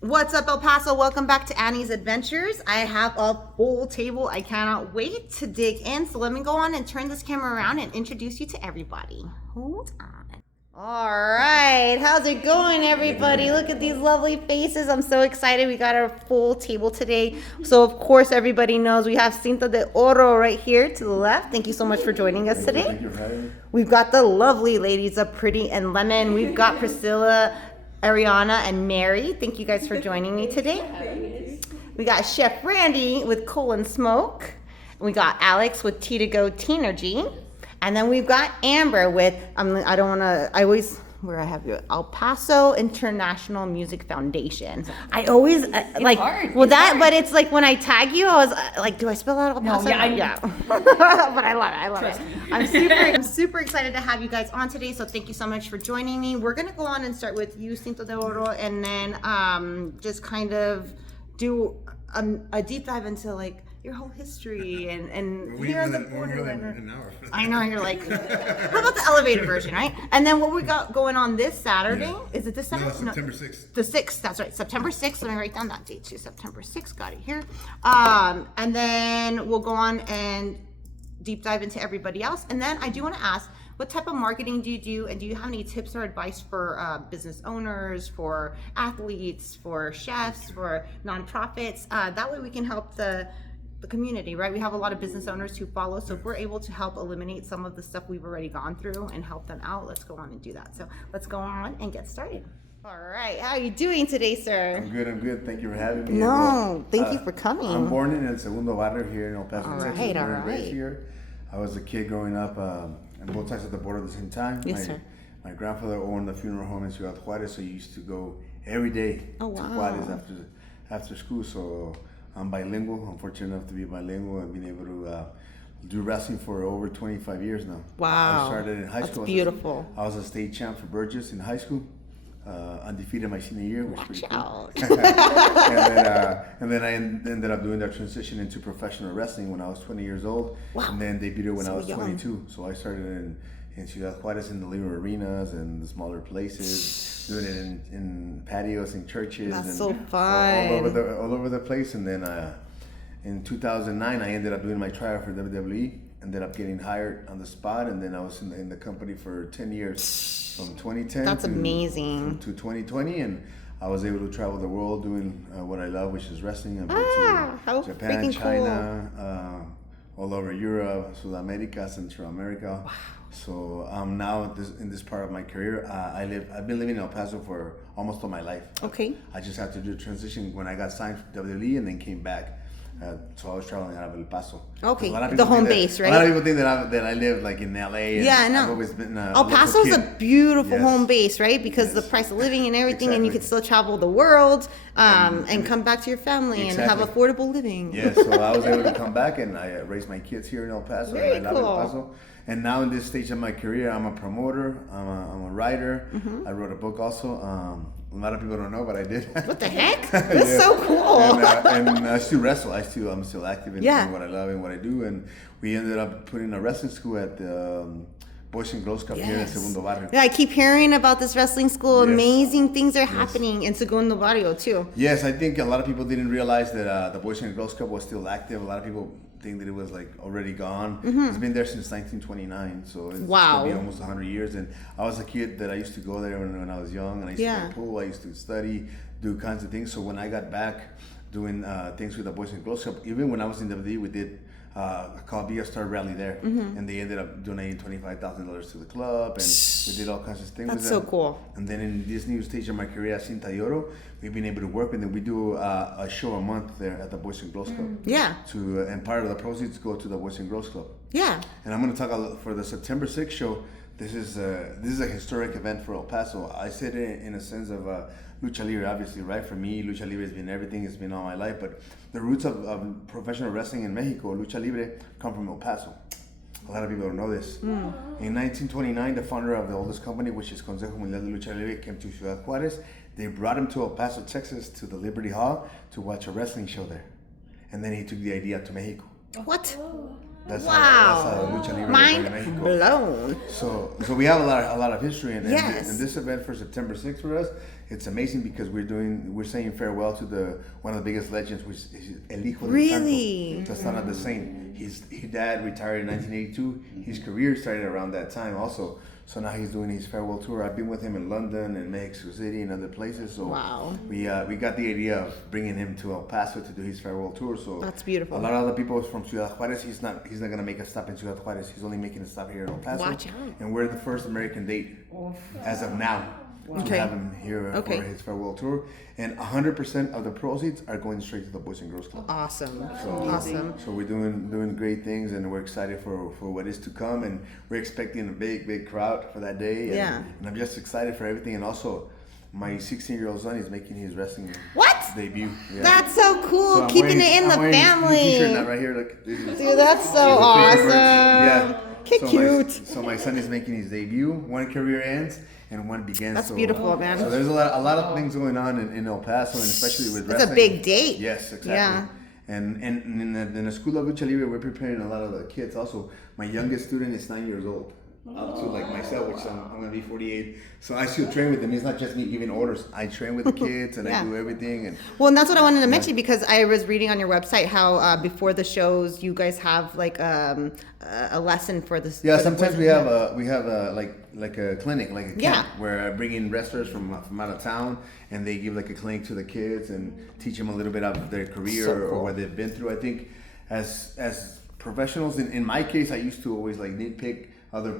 What's up, El Paso? Welcome back to Annie's Adventures. I have a full table. I cannot wait to dig in. So let me go on and turn this camera around and introduce you to everybody. Hold on. All right, how's it going, everybody? Look at these lovely faces. I'm so excited. We got our full table today. So, of course, everybody knows we have Cinta de Oro right here to the left. Thank you so much for joining us today. Thank you for having me. We've got the lovely ladies of Pretty and Lemon. We've got Priscilla, Ariana, and Mary. Thank you guys for joining me today. We got Chef Randy with Coal and Smoke. We got Alex with Tea to Go Teenergy. And then we've got Amber with, where I have you, El Paso International Music Foundation. I always, hard. But it's like when I tag you, I was like, do I spell out El Paso? yeah, But I love it. I'm super excited to have you guys on today, so thank you so much for joining me. We're gonna go on and start with you, Cinta de Oro, and then just kind of do a deep dive into like your whole history and here on the borderline. An hour. I know, you're like, how about the elevated version, right? And then what we got going on this Saturday, is it this Saturday? No, September 6th. The 6th, that's right, September 6th. Let me write down that date too, September 6th, got it here. And then we'll go on and deep dive into everybody else. And then I do want to ask, what type of marketing do you do? And do you have any tips or advice for business owners, for athletes, for chefs, for nonprofits? That way we can help the community, right? We have a lot of business owners who follow, so if we're able to help eliminate some of the stuff we've already gone through and help them out, let's go on and do that. So let's go on and get started. All right, how are you doing today, sir? I'm good. Thank you for having me. No, thank you for coming. I'm born in El Segundo Barrio here in El Paso, All Texas. right, Born all and raised right. here. I was a kid growing up on both sides of the border at the same time. Yes, sir. My grandfather owned the funeral home in Ciudad Juarez, so you used to go every day to Juarez after school. So I'm bilingual. I'm fortunate enough to be bilingual and being able to do wrestling for over 25 years now. Wow. I started in high school. That's beautiful. I was a state champ for Burgess in high school. Undefeated my senior year, which was pretty out. cool. and then I ended up doing that transition into professional wrestling when I was 20 years old. Wow. And then debuted when So I was young. 22. So I started in Ciudad Juarez in the Libre arenas and the smaller places, doing it in patios and churches. That's and so fun. all over the place. And then in 2009, I ended up doing my tryout for WWE. Ended up getting hired on the spot, and then I was in the company for 10 years, from 2010 That's amazing. to 2020, and I was able to travel the world doing what I love, which is wrestling. I've been how to Japan, freaking China, all over Europe, South America, Central America. Wow. So now in this part of my career, I've been living in El Paso for almost all my life. Okay. I just had to do a transition when I got signed for WWE and then came back. So I was traveling out of El Paso. Okay, A lot of the people home think base, right? A lot of people think that I live like in LA. And Yeah, I know. I've always been El Paso is a beautiful Yes. home base, right? Because the Yes. price of living and everything, and you Exactly. can still travel the world and come back to your family and have Exactly. affordable living. Yeah, so I was able to come back and I raised my kids here in El Paso. Very and I love cool. El Paso. And now in this stage of my career, I'm a promoter. I'm a writer. Mm-hmm. I wrote a book also. A lot of people don't know, but I did. What the heck? That's Yeah. so cool. And I still wrestle. I'm still active in Yeah. what I love and what I do. And we ended up putting a wrestling school at the Boys and Girls Club here in Yes. Segundo Barrio. Yeah, I keep hearing about this wrestling school. Yes. Amazing things are happening in Segundo Barrio too. Yes, I think a lot of people didn't realize that the Boys and Girls Club was still active. A lot of people think that it was like already gone. It's been there since 1929, so it's Wow. gonna be almost 100 years. And I was a kid that I used to go there when I was young, and I used to play pool. I used to study, do kinds of things. So when I got back doing things with the Boys and Girls Club, even when I was in WWE, we did called Be a Star Rally there, and they ended up donating $25,000 to the club, and we did all kinds of things. That's with so them. cool. And then in this new stage of my career at Cinta de Oro, we've been able to work with them. We do a show a month there at the Boys and Girls Club. Yeah. And part of the proceeds go to the Boys and Girls Club. Yeah. And I'm going to talk for the September 6th show. This is a historic event for El Paso. I said it in a sense of Lucha Libre, obviously, right? For me, Lucha Libre has been everything. It's been all my life. But the roots of professional wrestling in Mexico, Lucha Libre, come from El Paso. A lot of people don't know this. In 1929, the founder of the oldest company, which is Consejo Mundial de Lucha Libre, came to Ciudad Juarez. They brought him to El Paso, Texas, to the Liberty Hall to watch a wrestling show there. And then he took the idea to Mexico. What? That's wow. Lucha Libre Mind in Mexico. blown. So we have a lot of history, and Yes. and this event for September 6th for us, it's amazing because we're saying farewell to one of the biggest legends, which is El Hijo de Really? Santo, the son of the saint. His dad retired in 1982. His career started around that time also. So now he's doing his farewell tour. I've been with him in London and Mexico City and other places. So wow. We got the idea of bringing him to El Paso to do his farewell tour. So that's beautiful. A lot of other people from Ciudad Juarez. He's not gonna make a stop in Ciudad Juarez. He's only making a stop here in El Paso. Watch out. And we're the first American date as of now to have him here for his farewell tour. And 100% of the proceeds are going straight to the Boys and Girls Club. Awesome. Awesome. So we're doing great things, and we're excited for what is to come, and we're expecting a big crowd for that day. And I'm just excited for everything. And also, my 16-year-old son is making his wrestling debut. Yeah. That's so cool. So Keeping it in the family. T-shirt not right here. Look, dude, that's so awesome. Yeah. Cute. So my son is making his debut. One career ends and one begins. That's beautiful, man. So there's a lot of things going on in El Paso, and especially with wrestling. It's a big date. Yes, exactly. Yeah. And in the school of Lucha Libre, we're preparing a lot of the kids. Also, my youngest student is 9 years old. Up to like myself, which I'm going to be 48. So I still train with them. It's not just me giving orders. I train with the kids and I do everything. And well, and that's what I wanted to mention, because I was reading on your website how before the shows you guys have like a lesson for the. Yeah, sometimes we have like a clinic, like a camp where I bring in wrestlers from out of town, and they give like a clinic to the kids and teach them a little bit of their career or what they've been through. I think as professionals, in my case, I used to always like nitpick other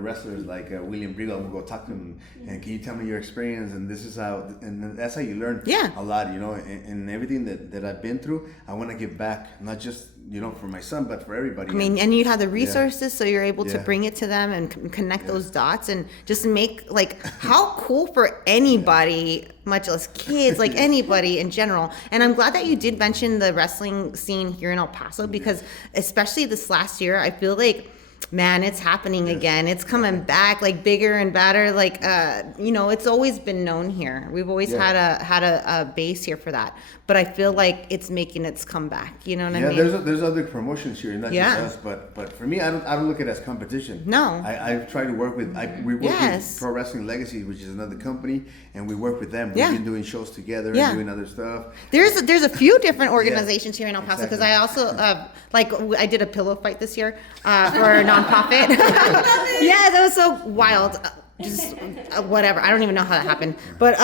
wrestlers like William Brigo. We'll go talk to him and can you tell me your experience, and this is how, and that's how you learn a lot, you know, and everything that I've been through. I want to give back, not just, you know, for my son, but for everybody. I mean, and you have the resources, so you're able to bring it to them and connect those dots and just make, like, how cool for anybody, much less kids, like anybody in general. And I'm glad that you did mention the wrestling scene here in El Paso, because especially this last year, I feel like, man, it's happening again. It's coming back, like bigger and better. Like, you know, it's always been known here. We've always had a base here for that. But I feel like it's making its comeback. You know what I mean? Yeah, there's other promotions here, not just us. But for me, I don't look at it as competition. No. I try to work with we work with Pro Wrestling Legacy, which is another company, and we work with them. We've been doing shows together and doing other stuff. There's a few different organizations here in El Paso, because I also like I did a pillow fight this year for a nonprofit. Yeah, that was so wild. Just whatever. I don't even know how that happened. But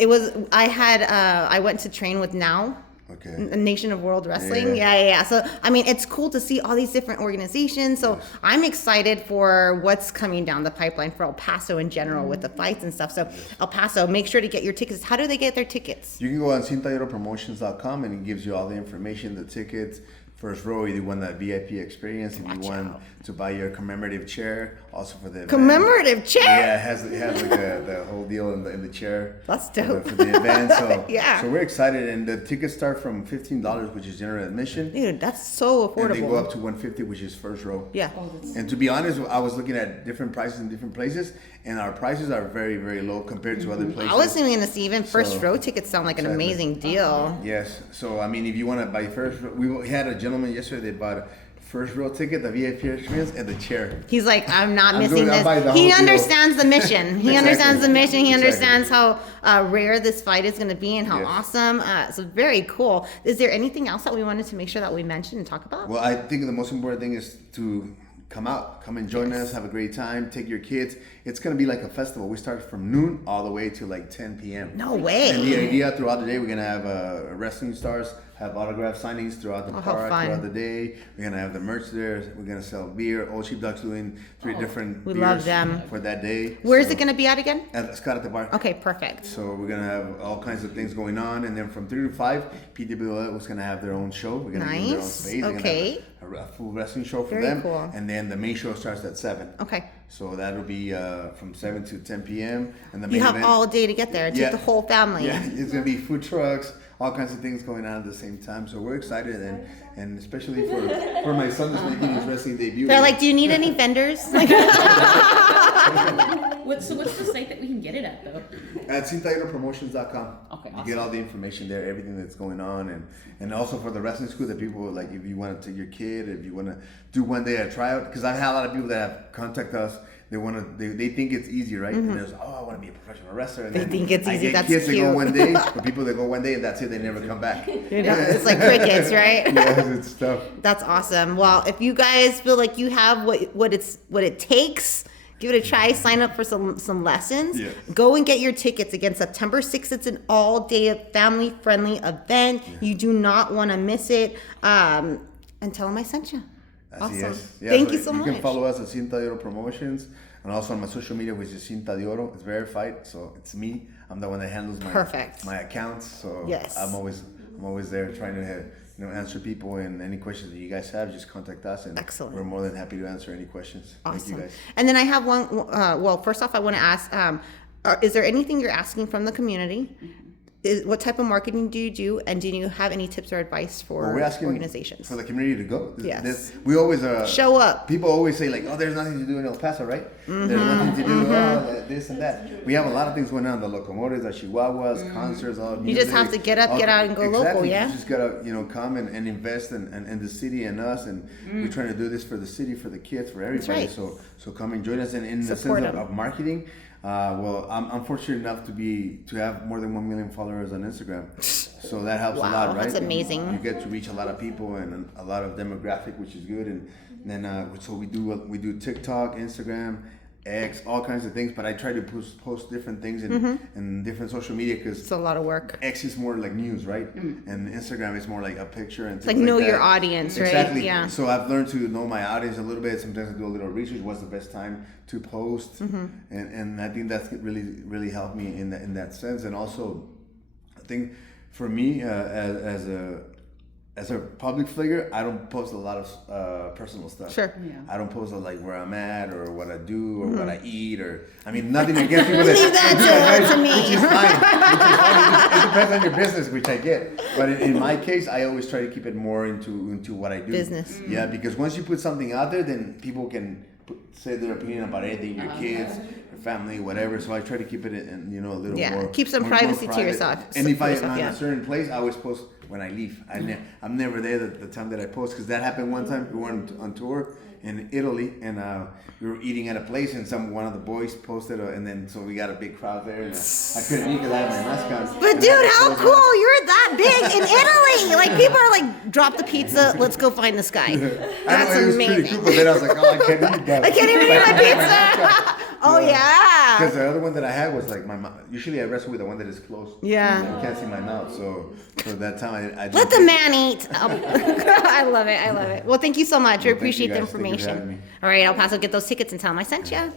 it was. I went to train with Now. Okay. Nation of World Wrestling. Yeah. So, I mean, it's cool to see all these different organizations. So I'm excited for what's coming down the pipeline for El Paso in general with the fights and stuff. So El Paso, make sure to get your tickets. How do they get their tickets? You can go on cintadeoropromotions.com, and it gives you all the information, the tickets. First row, you want that VIP experience. If you want to buy your commemorative chair, also for the event. Commemorative chair? Yeah, it has like the whole deal in the chair. That's dope. For the event. So, so we're excited, and the tickets start from $15, which is general admission. Dude, that's so affordable. And they go up to $150, which is first row. Yeah. And to be honest, I was looking at different prices in different places, and our prices are very, very low compared to other places. I was even going to see even first row tickets sound like an amazing deal. Yes. So, I mean, if you want to buy first row, we had a gentleman yesterday that bought a first row ticket, the VIP experience, and the chair. He's like, I'm not missing this. He understands the mission. He understands the mission. He understands how rare this fight is going to be and how awesome. So very cool. Is there anything else that we wanted to make sure that we mentioned and talk about? Well, I think the most important thing is to come and join us, have a great time, take your kids. It's going to be like a festival. We start from noon all the way to like 10 p.m. No way. And the idea throughout the day, we're going to have wrestling stars, have autograph signings throughout the park, throughout the day. We're going to have the merch there. We're going to sell beer. Old Sheepdog's doing 3 different beers love them. for that day. Where is it going to be at again? At Ascarate Park. Okay, perfect. So we're going to have all kinds of things going on. And then from 3 to 5, PWL was going to have their own show. We're going to give them their own space. Okay. A full wrestling show for Very them. Cool. And then the main show starts at 7. Okay. So that'll be from 7 to 10 p.m. And the main you have event, all day to get there. Take the whole family. Yeah, it's going to be food trucks, all kinds of things going on at the same time. So we're excited, and especially for my son that's making his wrestling debut. They're like, do you need any vendors? What's the site that we can get it at, though? At cintadeoropromotions.com. Okay, You awesome. get all the information there, everything that's going on, and also for the wrestling school that people like, if you want to take your kid, if you want to do one day a tryout, because I've had a lot of people that have contacted us. They think it's easy, right? And there's, I want to be a professional wrestler. And They think it's easy. I get That's kids that go cute. one day, but people that go one day and that's it. They never come back. It's like crickets, right? Yes, it's tough. That's awesome. Well, if you guys feel like you have what it takes, give it a try. Sign up for some lessons. Yes. Go and get your tickets. Again, September 6th. It's an all-day family-friendly event. You do not want to miss it. And tell them I sent you. Awesome. Yes. Yeah, Thank you so much. You can follow us at Cinta de Oro Promotions, and also on my social media, which is Cinta de Oro. It's verified, so it's me. I'm the one that handles my accounts. So Yes. I'm always there trying to answer people, and any questions that you guys have, just contact us, and Excellent. we're more than happy to answer any questions. Awesome. Thank you guys. And then I have one. Well, first off, I want to ask: is there anything you're asking from the community? What type of marketing do you do, and do you have any tips or advice for We're asking organizations? for the community to go. Yes. We always Show up. People always say like, "Oh, there's nothing to do in El Paso, right? There's nothing to do. This and that." We have a lot of things going on. The locomotives, the chihuahuas, concerts, all music. You just have to get up, get out, and go local. Yeah. You just gotta come and invest in the city and us, and we're trying to do this for the city, for the kids, for everybody. right. So come and join us. And in the Support sense them. of marketing. Well, I'm fortunate enough to have more than 1 million followers on Instagram, so that helps a Wow, lot, right? that's amazing. You get to reach a lot of people and a lot of demographic, which is good. And then so we do TikTok, Instagram, X, all kinds of things. But I try to post different things in different social media because It's a lot of work. X is more like news, right? And Instagram is more like a picture and It's like know your audience, right? Exactly. Yeah. So I've learned to know my audience a little bit. Sometimes I do a little research. What's the best time to post? And I think that's really helped me in that sense. And also, I think for me as a public figure, I don't post a lot of personal stuff. Sure. Yeah. I don't post like where I'm at or what I do or what I eat nothing against people that Leave that to me. which is fine. It depends on your business, which I get. But in my case, I always try to keep it more into what I do. Business. Yeah, because once you put something out there, then people can say their opinion about anything, your kids, your family, whatever. So I try to keep it in a little more. Keep some more privacy to private. yourself. And if I'm Yourself, in yeah. a certain place, I always post when I leave. I'm never there the time that I post, because that happened one time. We went on tour in Italy, and we were eating at a place, and one of the boys posted, and then so we got a big crowd there, and I couldn't eat because I had my mask on. But dude, how cool! You're that big in Italy. Like people are like, drop the pizza, let's go find this guy. I That's know, it was amazing. pretty cool, but then I was like, oh, I can't eat that. I can't even eat my pizza. Oh yeah. Because the other one that I had was like my mouth. Usually I wrestle with the one that is closed. Yeah. You can't see my mouth, so that time I Let the man eat. Oh. I love it. I love it. Well, thank you so much. We Well, thank appreciate you the guys. Thank you for having information. me. All right, El Paso, get those tickets and tell them I sent you.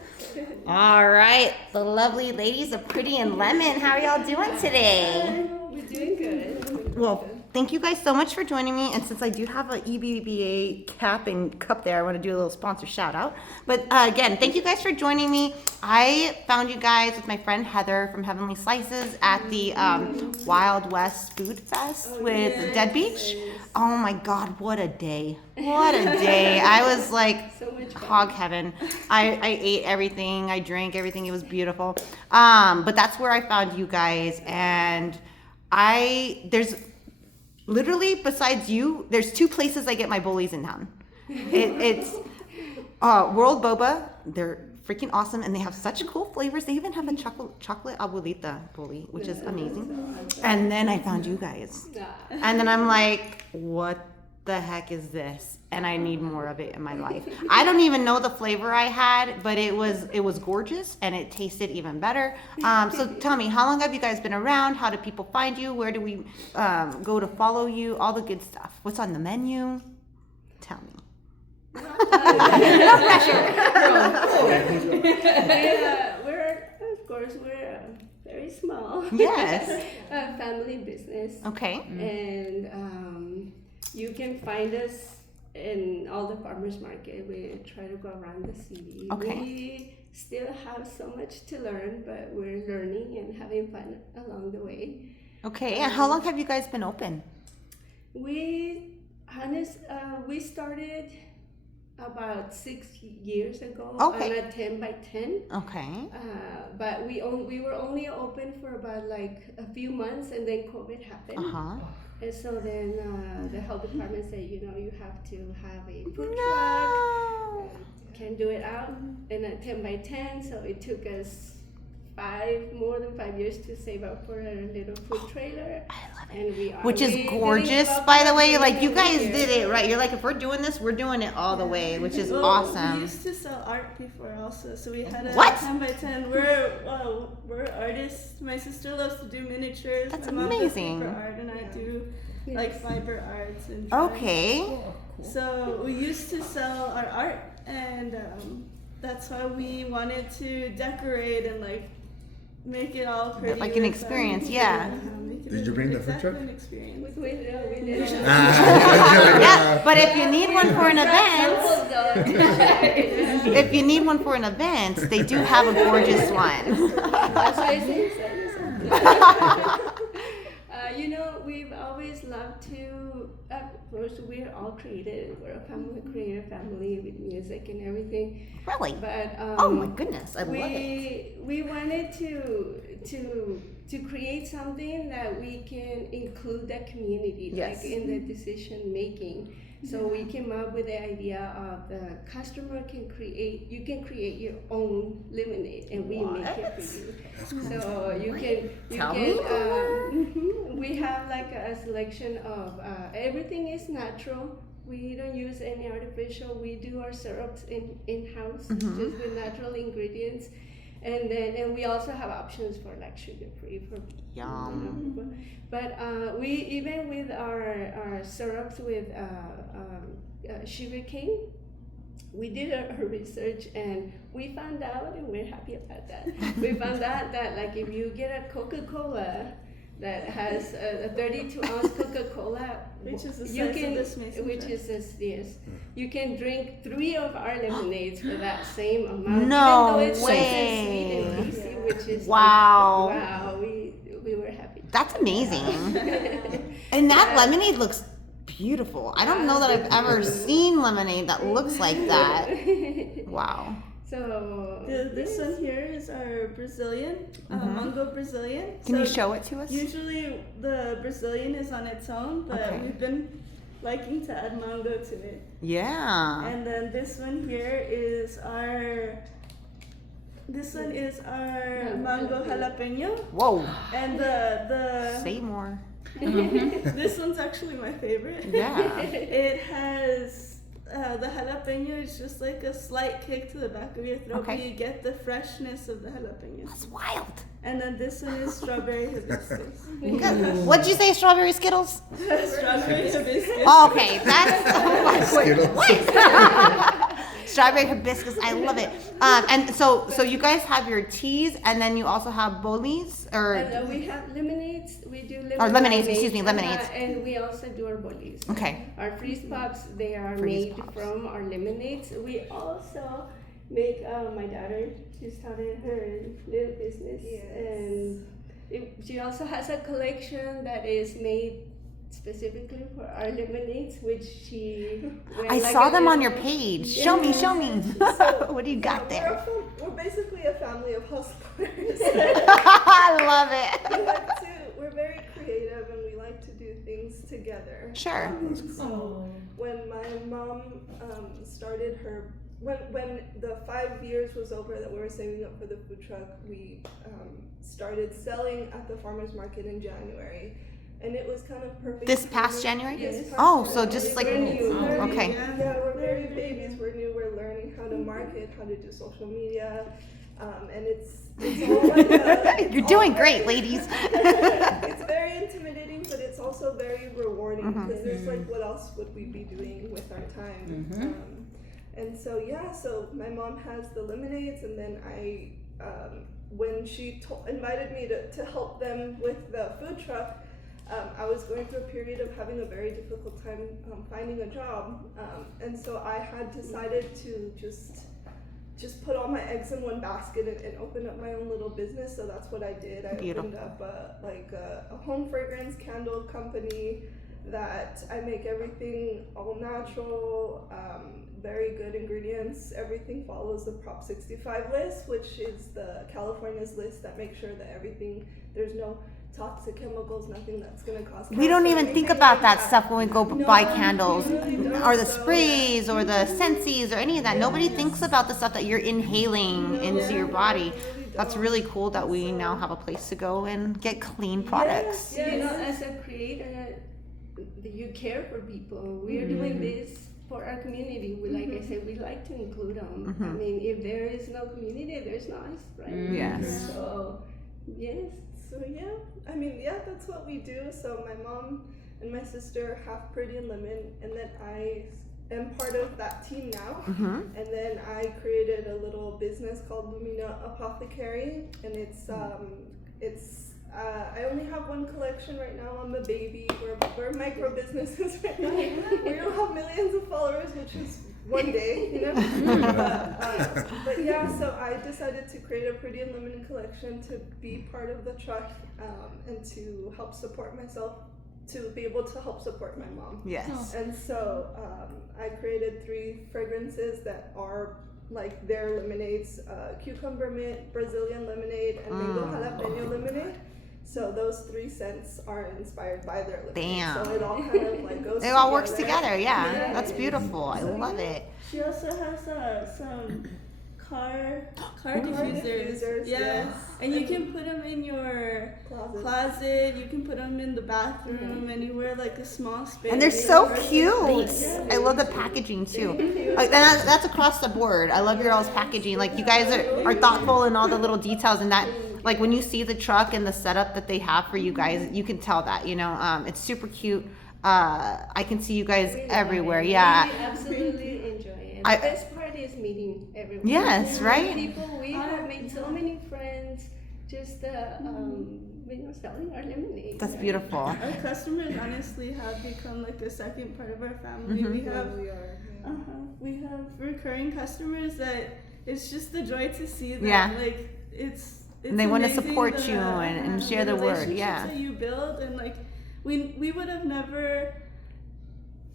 All right, the lovely ladies of Pretty and Lemon. How are y'all doing today? We're doing good. Well, thank you guys so much for joining me. And since I do have a EBBA cap and cup there, I want to do a little sponsor shout out. But again, thank you guys for joining me. I found you guys with my friend Heather from Heavenly Slices at the Wild West Food Fest with Dead Beach. Oh my God, what a day. What a day. I was like So much fun. hog heaven. I ate everything. I drank everything. It was beautiful. But that's where I found you guys. And there's literally, besides you, there's 2 places I get my bullies in town. It's World Boba. They're freaking awesome, and they have such cool flavors. They even have a chocolate abuelita bully, which is amazing. And then I found you guys, and then I'm like, what the heck is this? And I need more of it in my life. I don't even know the flavor I had, but it was gorgeous, and it tasted even better. So tell me, how long have you guys been around? How do people find you? Where do we go to follow you? All the good stuff. What's on the menu? Tell me. We're very small. Yes. Family business. Okay. And you can find us in all the farmers market. We try to go around the city. Okay. We still have so much to learn, but we're learning and having fun along the way. Okay, and how long have you guys been open? We started about 6 years ago Okay. on a 10 by 10. Okay. But we were only open for about like a few months, and then COVID happened. Uh-huh. And so then the health department said, you have to have a food truck. No. Can do it out in a 10 by 10. So it took us more than 5 years to save up for a little food trailer. I love it. And we Which is we gorgeous, didn't by the stop way. Like, you doing guys it. did it right. You're like, if we're doing this, we're doing it all the way, which is We awesome. used to sell art before also, so we had a What? 10 by 10. We're artists. My sister loves to do miniatures. That's My mom does amazing. paper art, and I do Yes. like fiber arts and drawings. Okay. So we used to sell our art, and that's why we wanted to decorate and like make it all pretty. Like an with, experience, yeah. make it Did you bring the food exactly truck? an experience. We did. Yeah, but if you need one for an event, That's if you need one for an event, they do have a gorgeous one. why I say we've always loved to. Of course, we're all creative. We're a creative family with music and everything. Really? But Oh my goodness, I love it. we wanted to create something that we can include the community, Yes. like in the decision making. So we came up with the idea of the customer you can create your own lemonade, and we make it for you. So you can Tell me we have like a selection of everything is natural. We don't use any artificial. We do our syrups in house, Mm-hmm. just with natural ingredients. And we also have options for like sugar free for Yum. But we even with our syrups with sugar cane, we did our research and we found out, and we're happy about that. We found out that like if you get a Coca-Cola that has a 32-ounce Coca-Cola, Which is the you size can, of this mason which jar. is this, yes, you can drink 3 of our lemonades for that same amount. No even though it's way. nice and sweet and easy, which is Wow. like, wow, we were happy. That's amazing. And that lemonade looks beautiful. I don't know that I've ever seen lemonade that looks like that. Wow. So This one here is our Brazilian, mango Brazilian. Mm-hmm. Can you show it to us? Usually the Brazilian is on its own, but Okay. we've been liking to add mango to it. Yeah. And then this one here is our mango jalapeno. Whoa. And the Say more. this one's actually my favorite. Yeah. It has the jalapeno is just like a slight kick to the back of your throat, Okay. but you get the freshness of the jalapeno. That's wild. And then this one is strawberry hibiscus. What'd you say, strawberry Skittles? Strawberry hibiscus. Oh, okay, that's what? Strawberry hibiscus, I love it. And so you guys have your teas, and then you also have bolis, or And we have lemonades. We do lemonades, excuse me, lemonades. And we also do our bolis. Okay. Our freeze pops, they are Freeze made pops. from our lemonades. We also make, my daughter, she started her little business. And she also has a collection that is made specifically for our lemonades, which she... I saw them on your page. Show me. What do you got there? We're basically a family of hustlers. I love it. We're very creative and we like to do things together. Sure. So when my mom started her, when the 5 years was over that we were saving up for the food truck, we started selling at the farmer's market in January. And it was kind of perfect. This past January? Yes. Oh, so just like, We're new. okay. Yeah, we're very babies. We're new. We're learning how to market, how to do social media, and it's all like You're doing great, ladies. it's very intimidating, but it's also very rewarding Mm-hmm. because there's like, what else would we be doing with our time? And so so my mom has the lemonades, and then I, when she invited me to help them with the food truck. I was going through a period of having a very difficult time finding a job, and so I had decided to just just put all my eggs in one basket and open up my own little business. So that's what I did. I opened up a home fragrance candle company that I make everything all natural, very good ingredients. Everything follows the Prop 65 list, which is the California's list that makes sure that there's no toxic chemicals, nothing that's going to cause cancer. We don't even think about that stuff when we go buy No, candles, we really don't. or the So, sprays, or the Scentsies, or any of that. Nobody thinks about the stuff that you're inhaling into your body. That's really cool that we now have a place to go and get clean products. You know, as a creator, you care for people. We're doing this for our community. Like I said, we like to include them. I mean, if there is no community, there's not us, right? Yes. So, yes. So that's what we do. So my mom and my sister have Pretty and Lemon, and then I am part of that team now. And then I created a little business called Lumina Apothecary, and I only have one collection right now. I'm a baby. We're micro businesses right now. We don't have millions of followers, which is one day, you know. But yeah, so I decided to create a Pretty and Limited collection to be part of the truck, and to help support myself, to be able to help support my mom. Yes. And so I created 3 fragrances that are like their lemonades: cucumber mint, Brazilian lemonade, and mango jalapeno lemonade. So those 3 scents are inspired by their lemonade. Bam. So it all kind of like goes. It all works together. Yeah. That's beautiful. I love it. She also has some car diffusers. diffusers, Yes. yes. And you can put them in your closet. You can put them in the bathroom, anywhere like a small space. And they're so Perfect. cute. Yeah. I love the packaging too. Like that's across the board. I love your all's packaging. Like you guys are thoughtful in all the little details, and that, like when you see the truck and the setup that they have for you guys, you can tell that, you know, it's super cute. I can see you guys everywhere. Yeah. We absolutely enjoy it. I- The best part is meeting everyone. Yes, right? People, we have made so many friends just selling our lemonade. That's beautiful. Our customers honestly have become like the second part of our family. We have recurring customers that it's just a joy to see that. Yeah. Like it's And they want to amazing support you and share the word. relationships Yeah. that you build, and like we would have never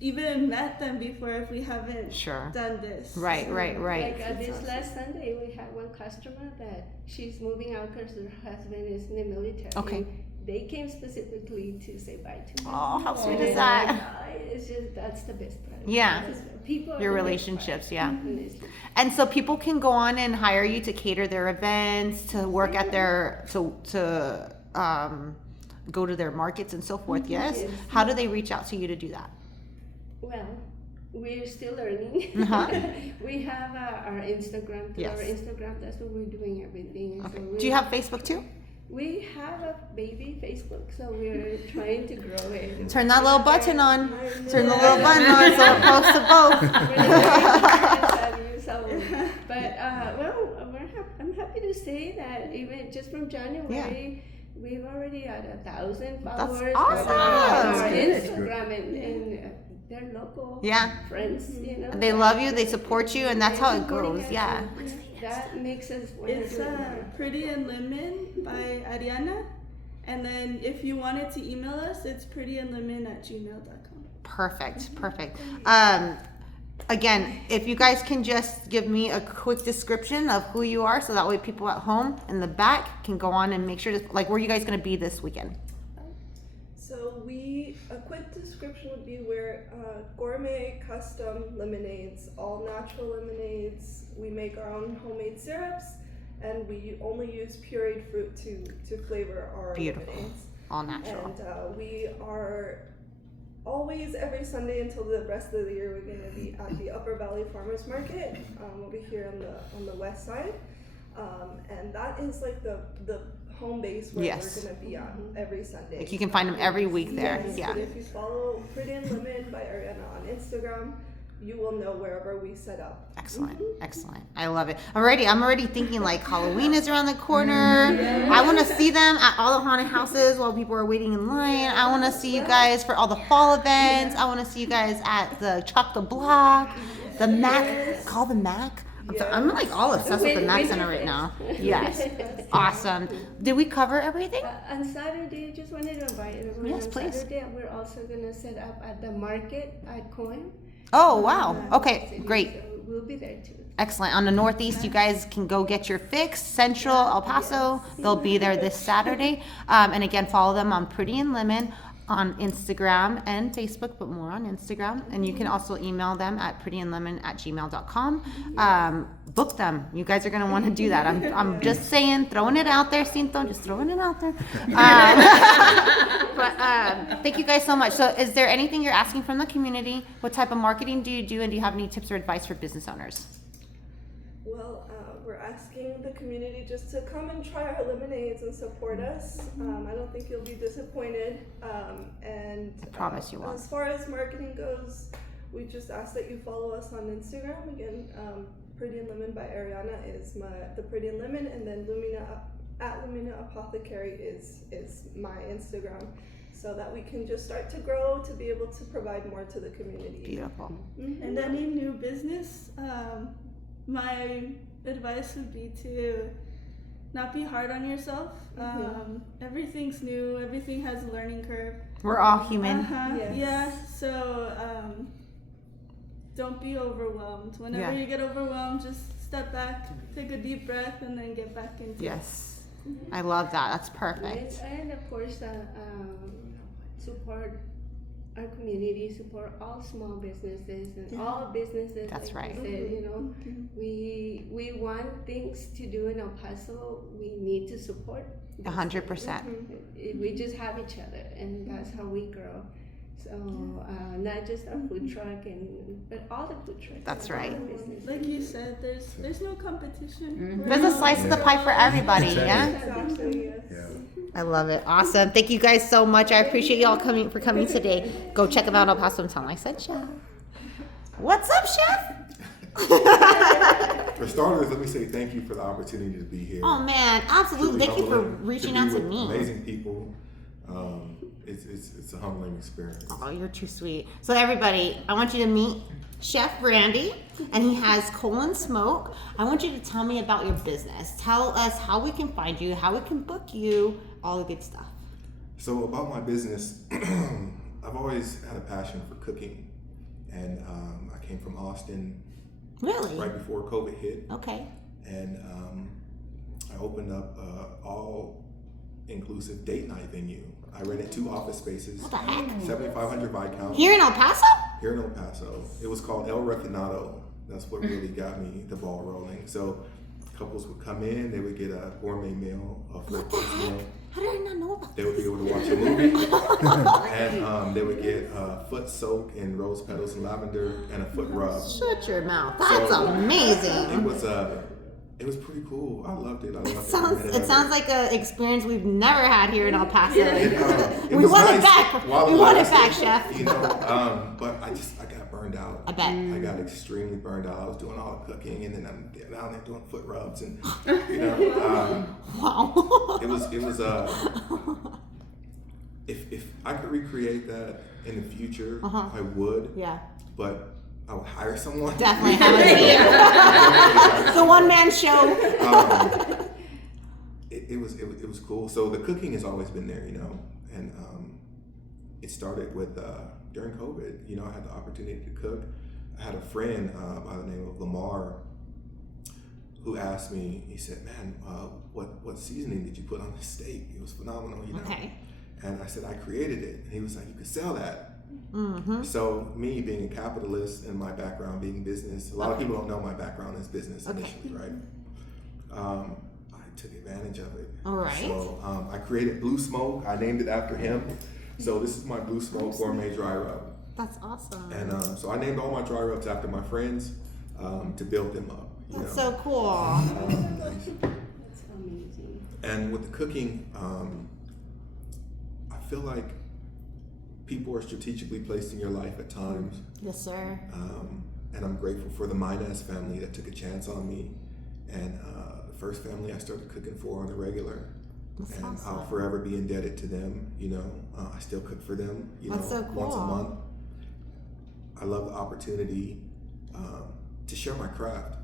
even met them before if we haven't Sure. done this. Right. Like this last Sunday, we had one customer that she's moving out because her husband is in the military. Okay. They came specifically to say bye to me. Oh, how sweet And is it's that? like, it's just, that's the best part. Yeah. Because people are Your the best relationships, part. yeah. And it's- And so people can go on and hire you to cater their events, to work at their, to go to their markets and so forth. Yes. Yes. How do they reach out to you to do that? Well, we're still learning. We have our Instagram. Through Yes. our Instagram, that's where we're doing everything. Okay. So Do you have Facebook too? We have a baby Facebook, so we're trying to grow it. Turn that little button on. Turn the little button on so it posts to both. But I'm happy to say that even just from January, we've already had 1,000 followers. awesome. On our That's good. Instagram, and they're local Yeah. friends, you know. They love you, they support you, and that's how it goes. Yeah. That makes us want It's to do it more. Pretty and Lemon by Ariana. And then if you wanted to email us, it's prettyandlemon@gmail.com. Perfect. Again, if you guys can just give me a quick description of who you are, so that way people at home in the back can go on and make sure to, like, where are you guys going to be this weekend? So a quick description would be we're gourmet custom lemonades, all natural lemonades. We make our own homemade syrups, and we only use pureed fruit to flavor our Beautiful. lemonades. All natural. And we are always, every Sunday until the rest of the year, we're going to be at the Upper Valley Farmers Market over here on the west side. And that is like the home base where Yes. we're going to be on every Sunday. Like you can find them every week there. Yes, Yeah. but if you follow Pretty and Lemon by Ariana on Instagram, you will know wherever we set up. Excellent. I love it. I'm already thinking like Halloween is around the corner. I want to see them at all the haunted houses while people are waiting in line. I want to see you guys for all the fall events. I want to see you guys at the Chocolate Block, the Mac. Call the Mac. I'm like all obsessed with the Mac Center right now. Yes. Awesome. Did we cover everything? On Saturday, I just wanted to invite everyone. Yes, on please. Saturday, we're also gonna set up at the market at Cohen. Oh, wow. Okay, great. So we'll be there too. Excellent. On the Northeast, you guys can go get your fix. Central, El Paso, they'll be there this Saturday. And again, follow them on Pretty and Lemon on Instagram and Facebook, but more on Instagram. And you can also email them at prettyandlemon@gmail.com. Book them. You guys are going to want to do that. I'm just saying, throwing it out there, Cinto, just throwing it out there. Thank you guys so much. So is there anything you're asking from the community? What type of marketing do you do? And do you have any tips or advice for business owners? Well, we're asking the community just to come and try our lemonades and support us. I don't think you'll be disappointed. And I promise you won't. As far as marketing goes, we just ask that you follow us on Instagram. Again, Pretty and Lemon by Ariana is the Pretty and Lemon, and then Lumina Apothecary is my Instagram, so that we can just start to grow to be able to provide more to the community. Beautiful. Mm-hmm. And any new business, my advice would be to not be hard on yourself. Everything's new, everything has a learning curve. We're all human. Yes. Yeah, so don't be overwhelmed. Whenever you get overwhelmed, just step back, take a deep breath, and then get back into it. Yes. I love that. That's perfect. And of course, support our community, support all small businesses and all businesses. That's like right. you said, you know, we want things to do in El Paso. We need to support. 100%. We just have each other, and that's how we grow. So not just our food truck, but all the food trucks. That's all right. the businesses. Like you said, there's no competition. There's a slice of the pie for everybody, yeah? Exactly. Yes. Yeah. I love it. Awesome. Thank you guys so much. I appreciate y'all coming today. Go check them out on Paso and tell them I said chef. What's up, chef? For starters, let me say thank you for the opportunity to be here. Oh man, absolutely. Truly Thank you for humbling reaching be out to with me. Amazing people. It's a humbling experience. Oh, you're too sweet. So everybody, I want you to meet Chef Randy, and he has Coal and Smoke. I want you to tell me about your business. Tell us how we can find you, how we can book you, all the good stuff. So about my business, I've always had a passion for cooking, and I came from Austin Really? right before COVID hit, Okay. and I opened up all-inclusive date night venue. I rented 2 office spaces, What the heck? 7,500 Viscount. Here in El Paso? Here in El Paso. It was called El Refinado. That's what really got me the ball rolling. So couples would come in, they would get a gourmet meal, a full-course meal. How did I not know about They would be able to watch a movie, and they would get a foot soak in rose petals and lavender and a foot rub. Shut your mouth. That's So, amazing. It was pretty cool. I loved it. It sounds like an experience we've never had here in El Paso. It We was want it nice back. while We it want it lasted, back, chef. You know, but I got burned out. I bet. I got extremely burned out. I was doing all the cooking, and then I'm down there doing foot rubs, and you know, Wow. it was. If I could recreate that in the future, I would. Yeah. But I would hire someone. Definitely have it. It's a one-man show. It was cool. So the cooking has always been there, you know, and it started with during COVID. You know, I had the opportunity to cook. I had a friend by the name of Lamar who asked me. He said, "Man, what seasoning did you put on this steak? It was phenomenal, you know." Okay. And I said, "I created it." And he was like, "You could sell that." Mm-hmm. So me being a capitalist and my background being business, a lot of people don't know my background is business initially, right? I took advantage of it. All right. So I created Blue Smoke. I named it after him. So this is my Blue Smoke Gourmet Dry Rub. That's awesome. And so I named all my dry rubs after my friends to build them up. That's so cool. That's amazing. And with the cooking, I feel like people are strategically placed in your life at times. Yes, sir. And I'm grateful for the Minez family that took a chance on me. And the first family I started cooking for on the regular. That's And awesome. I'll forever be indebted to them. You know, I still cook for them, you That's know, so cool. once a month. I love the opportunity to share my craft.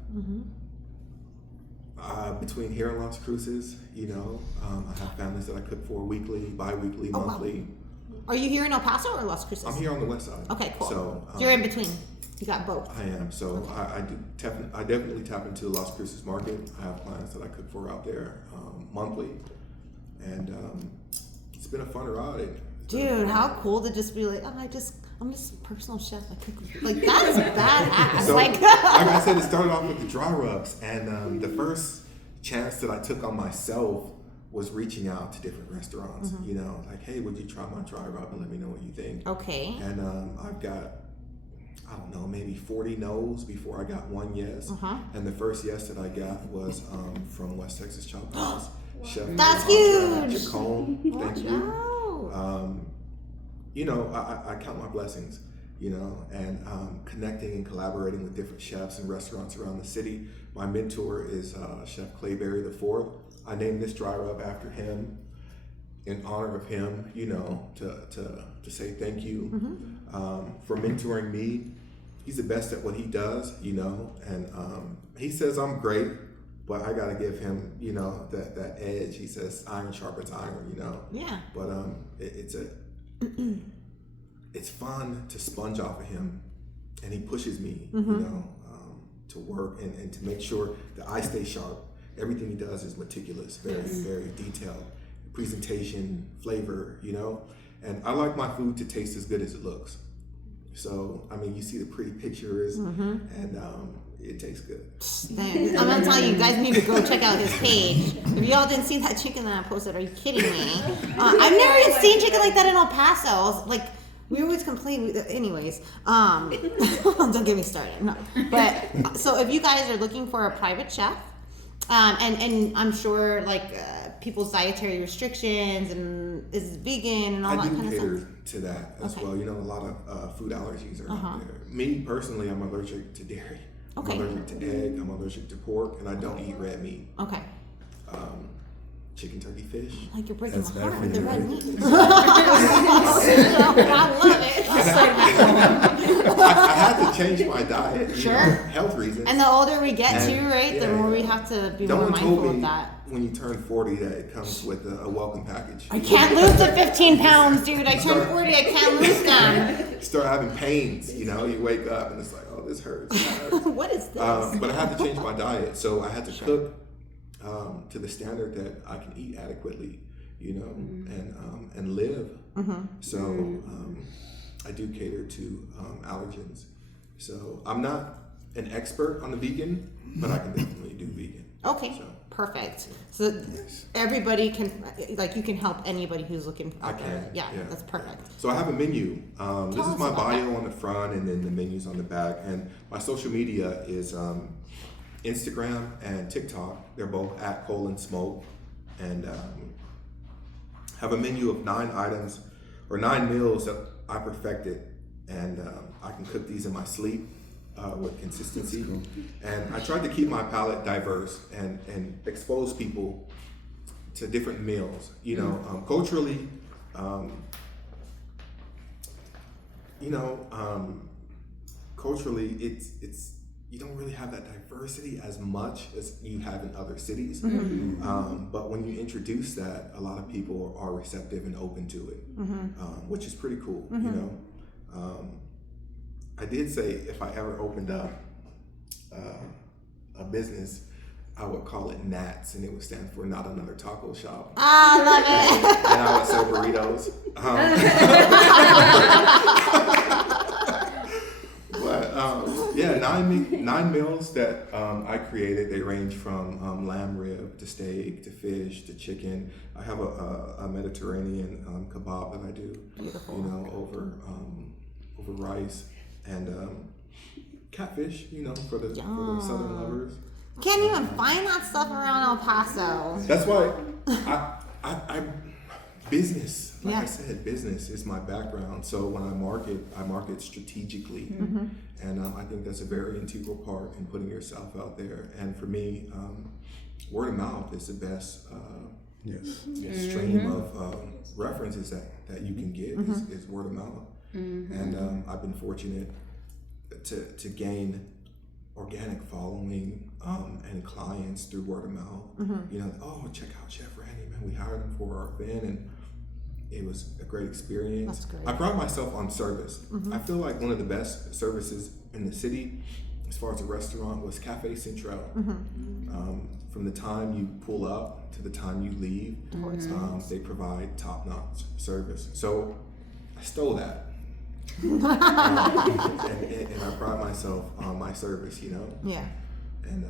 Between here and Las Cruces, you know, I have families that I cook for weekly, bi-weekly, Oh, wow. monthly. Are you here in El Paso or Las Cruces? I'm here on the west side. Okay, cool. So You're in between. You got both. I am. So I definitely tap into the Las Cruces market. I have clients that I cook for out there monthly, and it's been a fun ride. Dude, how cool to just be like, oh, I'm just a personal chef. I cook like that's badass. So, like I said, it started off with the dry rubs, and the first chance that I took on myself was reaching out to different restaurants. You know, like, hey, would you try my dry rub and let me know what you think? Okay. And I've got, I don't know, maybe 40 no's before I got one yes. And the first yes that I got was from West Texas Chop House. Chef That's huge. Chacon. Thank you. Wow. You know, I count my blessings, you know, and connecting and collaborating with different chefs and restaurants around the city. My mentor is Chef Clayberry IV. I named this dry rub after him, in honor of him, you know, to say thank you for mentoring me. He's the best at what he does, you know, and he says I'm great, but I got to give him, you know, that edge. He says iron sharpens iron, you know. Yeah. But it's fun to sponge off of him, and he pushes me, you know, to work and to make sure that I stay sharp. Everything he does is meticulous, very detailed. Presentation, flavor, you know, and I like my food to taste as good as it looks. So, I mean, you see the pretty pictures, and it tastes good. I'm gonna tell you, you guys need to go check out his page. If y'all didn't see that chicken that I posted, are you kidding me? I've never even seen chicken like that in El Paso. I was like, we always complain. Anyways, don't get me started. No, but so if you guys are looking for a private chef, and I'm sure like people's dietary restrictions and is vegan and all that kind of stuff. I do cater to that as well. You know, a lot of food allergies are out there. Me personally, I'm allergic to dairy. Okay. I'm allergic to egg. I'm allergic to pork, and I don't eat red meat. Okay. Chicken, turkey, fish. Like you're breaking That's my bad heart for with the you, red right? meat. I love it. I had to change my diet, you know, health reasons. And the older we get And, too, right, the yeah, more we yeah. have to be No more one told mindful me of that. when you turn 40 that it comes with a welcome package. I can't lose the 15 pounds, dude. I turned 40, I can't lose them. You start having pains, you know, you wake up and it's like, oh, this hurts. That hurts. What is this? But I had to change my diet, so I had to cook to the standard that I can eat adequately, you know, and live. So I do cater to allergens. So I'm not an expert on the vegan, but I can definitely do vegan. Okay, So, perfect. So everybody can, like, you can help anybody who's looking I out there. can. Yeah, that's perfect. So I have a menu. This Tell is us my about bio on the front, and then the menu's on the back. And my social media is Instagram and TikTok. They're both at @smoke, and have a menu of 9 items or 9 meals that I perfected, and I can cook these in my sleep with consistency. And I tried to keep my palate diverse and expose people to different meals. You know, culturally. Culturally, it's you don't really have that diversity as much as you have in other cities. But when you introduce that, a lot of people are receptive and open to it, which is pretty cool. You know, I did say if I ever opened up a business, I would call it NATS, and it would stand for Not Another Taco Shop. I love it. And I would sell burritos. But 9 meals that I created. They range from lamb rib to steak to fish to chicken. I have a Mediterranean kebab that I do. Beautiful. You know, over rice and catfish. You know, for the southern lovers. Can't even find that stuff around El Paso. That's why I business, like Yeah. I said, business is my background. So when I market strategically, and I think that's a very integral part in putting yourself out there. And for me, word of mouth is the best stream of references that you can get is word of mouth. And I've been fortunate to gain organic following and clients through word of mouth. You know, oh, check out Chef Randy, man. We hired him for our event, and it was a great experience. That's great. I pride myself on service. I feel like one of the best services in the city, as far as a restaurant, was Cafe Central. From the time you pull up to the time you leave, they provide top-notch service. So I stole that. And I pride myself on my service, you know? Yeah. And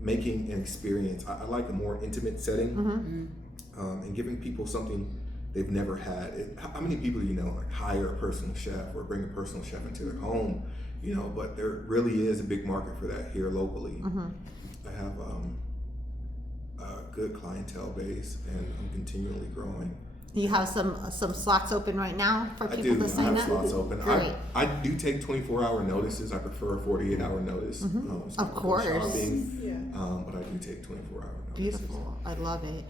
making an experience. I like a more intimate setting, and giving people something they've never had. How many people do you know like hire a personal chef or bring a personal chef into their home? You know, but there really is a big market for that here locally. I have a good clientele base, and I'm continually growing. You have some slots open right now for I people do. to I sign have up? slots open. Great. I do take 24-hour notices. I prefer a 48-hour notice. Of course. Shopping, but I do take 24-hour notices. Beautiful. I love it.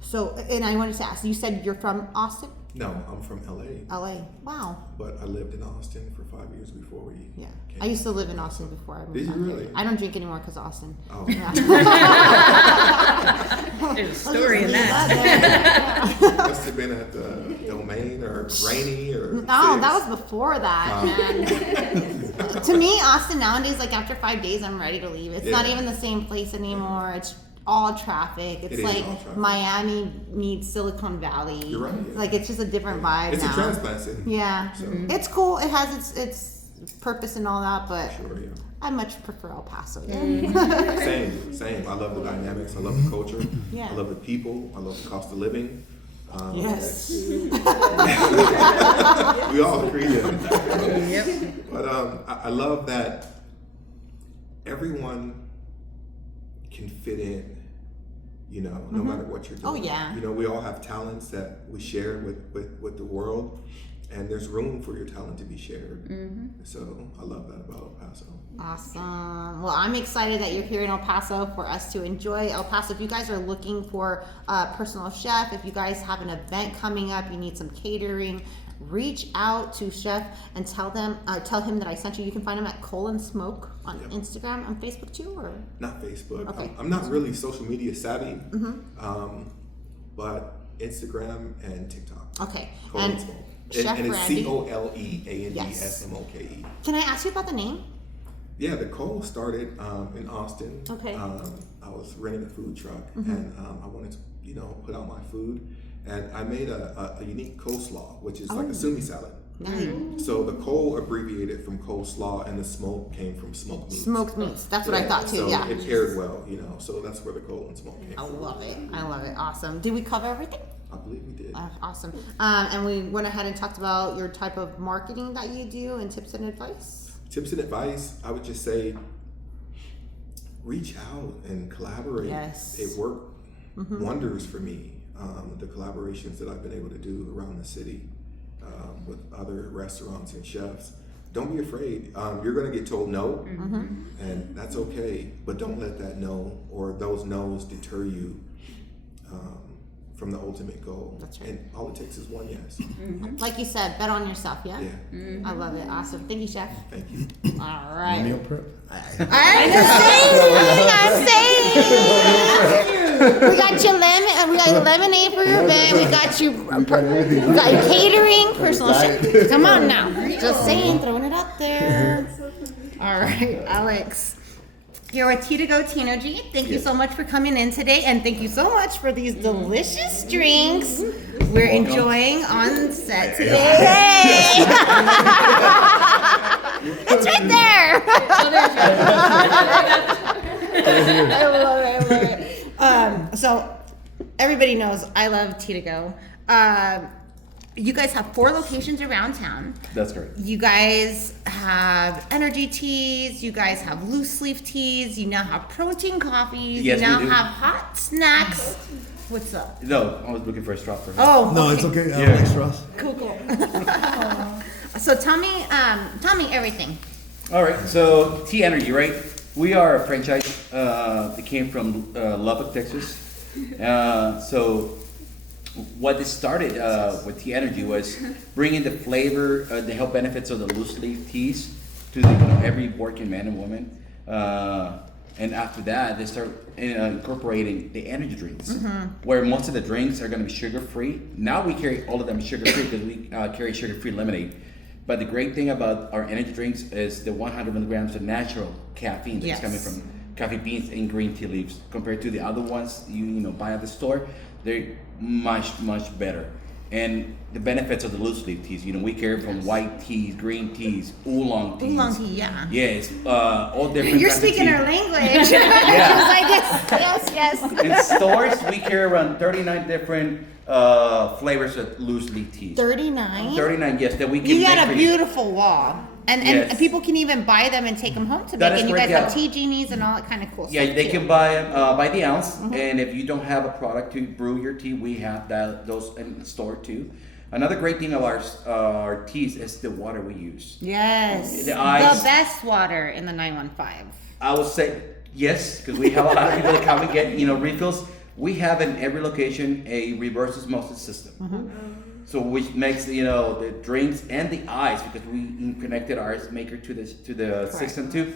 So, and I wanted to ask, you said you're from Austin? No, I'm from LA. LA. Wow. But I lived in Austin for 5 years before we Yeah. came. I used to live in Austin before I moved Did you out there. really? I don't drink anymore because of Austin. Oh. Yeah. There's a story in that. Must have been at the Domain or Rainy or No, that was before that, man. To me, Austin nowadays, like after 5 days, I'm ready to leave. It's not Yeah. even the same place anymore. It's all traffic. It's It is like all traffic. Miami meets Silicon Valley. You're right, yeah. Like it's just a different vibe It's now. a transplant city. Yeah, So, it's cool. It has its purpose and all that, but sure, yeah. I much prefer El Paso. Same. I love the dynamics. I love the culture. Yeah. I love the people. I love the cost of living. Yes. We all agree there. Yep. But I love that everyone can fit in, you know, no matter what you're doing. Oh, yeah. You know, we all have talents that we share with the world, and there's room for your talent to be shared. So I love that about El Paso. Awesome. Well, I'm excited that you're here in El Paso for us to enjoy El Paso. If you guys are looking for a personal chef, if you guys have an event coming up, you need some catering, reach out to Chef and tell him that I sent you. You can find him at Coal and Smoke on Instagram, on Facebook too, or Not Facebook. Okay. I'm not really social media savvy, but Instagram and TikTok. okay. Cole And Smoke. Chef and it's Randy. COLEANDSMOKE. Can I ask you about the name? Yeah, the Cole started in Austin. Okay. I was renting a food truck, and I wanted to, you know, put out my food, and I made a unique coleslaw, which is like a sumi salad. Nice. So the Cole abbreviated from coleslaw, and the smoke came from smoked meats. Smoked meats. That's what I thought too. So Yeah. it paired well, you know. So that's where the Cole and smoke came I from. love it. I love it. Awesome. Did we cover everything? I believe we did. Awesome. And we went ahead and talked about your type of marketing that you do and tips and advice. Tips and advice, I would just say reach out and collaborate. Yes. It worked wonders for me. The collaborations that I've been able to do around the city with other restaurants and chefs. Don't be afraid. You're going to get told no, and that's okay. But don't let that no or those no's deter you from the ultimate goal. That's right. And all it takes is one yes. Like you said, bet on yourself, yeah? Yeah. I love it. Awesome. Thank you, Chef. Thank you. All right. Meal prep. I'm saying. We got your lemon. We got your lemonade for your event. We got you. We got your catering, personal chef. Come on now. Just saying, throwing it out there. All right, Alex. You're with Tea to Go Tea Energy. Thank you so much for coming in today, and thank you so much for these delicious drinks we're enjoying on set today. Hey! It's right there. I love it. So everybody knows I love Tea to Go. You guys have 4 locations around town. That's correct. You guys have energy teas. You guys have loose leaf teas. You now have protein coffees. Yes, you now we do. have hot snacks. What's up? No, I was looking for a straw for her. Oh, No, okay. it's okay. I don't like straws. Cool. So tell me everything. All right, so Tea Energy, right? We are a franchise that came from Lubbock, Texas. So what this started with Tea Energy was bringing the flavor, the health benefits of the loose leaf teas to every working man and woman. And after that, they start incorporating the energy drinks, where most of the drinks are going to be sugar-free. Now we carry all of them sugar-free because we carry sugar-free lemonade. But the great thing about our energy drinks is the 100 milligrams of natural caffeine that's coming from coffee beans and green tea leaves, compared to the other ones you buy at the store. They're much better. And the benefits of the loose leaf teas, we carry from white teas, green teas, oolong teas. Oolong tea, yeah. Yes, all different. You're kinds of speaking tea. our language. She was like, yes. In stores, we carry around 39 different flavors of loose leaf teas. 39? 39, yes, that we can You make got for a beautiful wall. And Yes. people can even buy them and take them home to That make. is And you guys correct, have yeah. tea genies and all that kind of cool Yeah, stuff they too. can buy them by the ounce, and if you don't have a product to brew your tea, we have those in the store too. Another great thing of our teas is the water we use. Yes. The ice. best water in the 915. I would say yes, because we have a lot of people that come and get refills. We have in every location a reverse osmosis system. So which makes the drinks and the ice, because we connected our ice maker to the system too,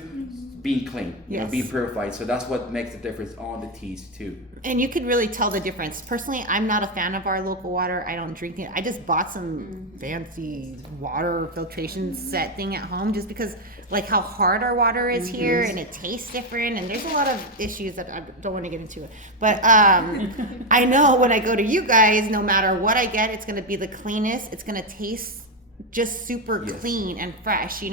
being clean, Yes. being purified. So that's what makes the difference on the teas too. And you could really tell the difference. Personally, I'm not a fan of our local water. I don't drink it. I just bought some fancy water filtration set thing at home just because like how hard our water is here and it tastes different, and there's a lot of issues that I don't want to get into it. But I know when I go to you guys, no matter what I get, it's going to be the cleanest. It's going to taste just super clean and fresh.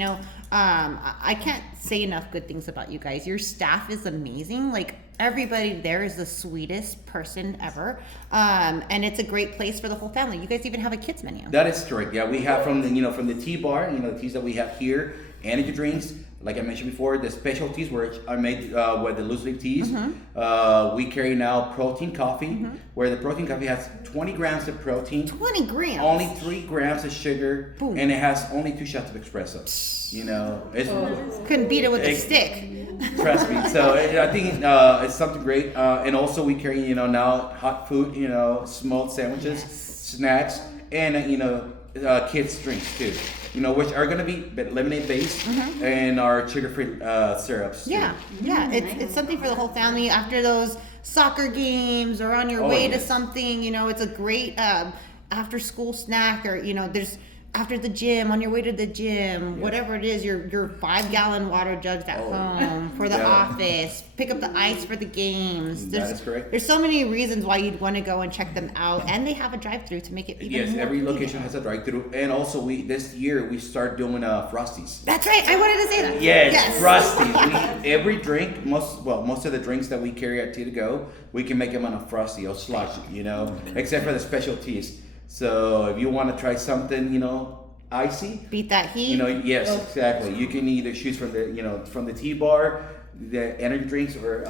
I can't say enough good things about you guys. Your staff is amazing. Like everybody there is the sweetest person ever, and it's a great place for the whole family. You guys even have a kids menu. That is correct. Yeah, we have from the tea bar, the teas that we have here, energy drinks. Like I mentioned before, the specialties which are made with the loose leaf teas. We carry now protein coffee, where the protein coffee has 20 grams of protein, 20 grams. only 3 grams of sugar, Boom. and it has only 2 shots of espresso. It's Couldn't beat it with a Ex- stick. trust me. So I think it's something great. And also we carry now hot food, smoked sandwiches, snacks, and kids drinks too. Which are going to be lemonade based and our sugar-free syrups. Yeah, it's something for the whole family after those soccer games or on your Oh, way to yes. something. It's a great after school snack, or there's after the gym, on your way to the gym, whatever it is, your 5-gallon water jugs at home for the Yeah. office, pick up the ice for the games. That is correct. There's so many reasons why you'd want to go and check them out, and they have a drive-through to make it even Yes, more every convenient. location has a drive-through, and also this year we start doing Frosties. That's right. I wanted to say that. Yes, Frosties. Every drink, most of the drinks that we carry at Tea to Go, we can make them on a Frosty or slush, except for the specialties. So if you want to try something, icy, Beat that heat. yes, exactly. You can either choose from the tea bar, the energy drinks, or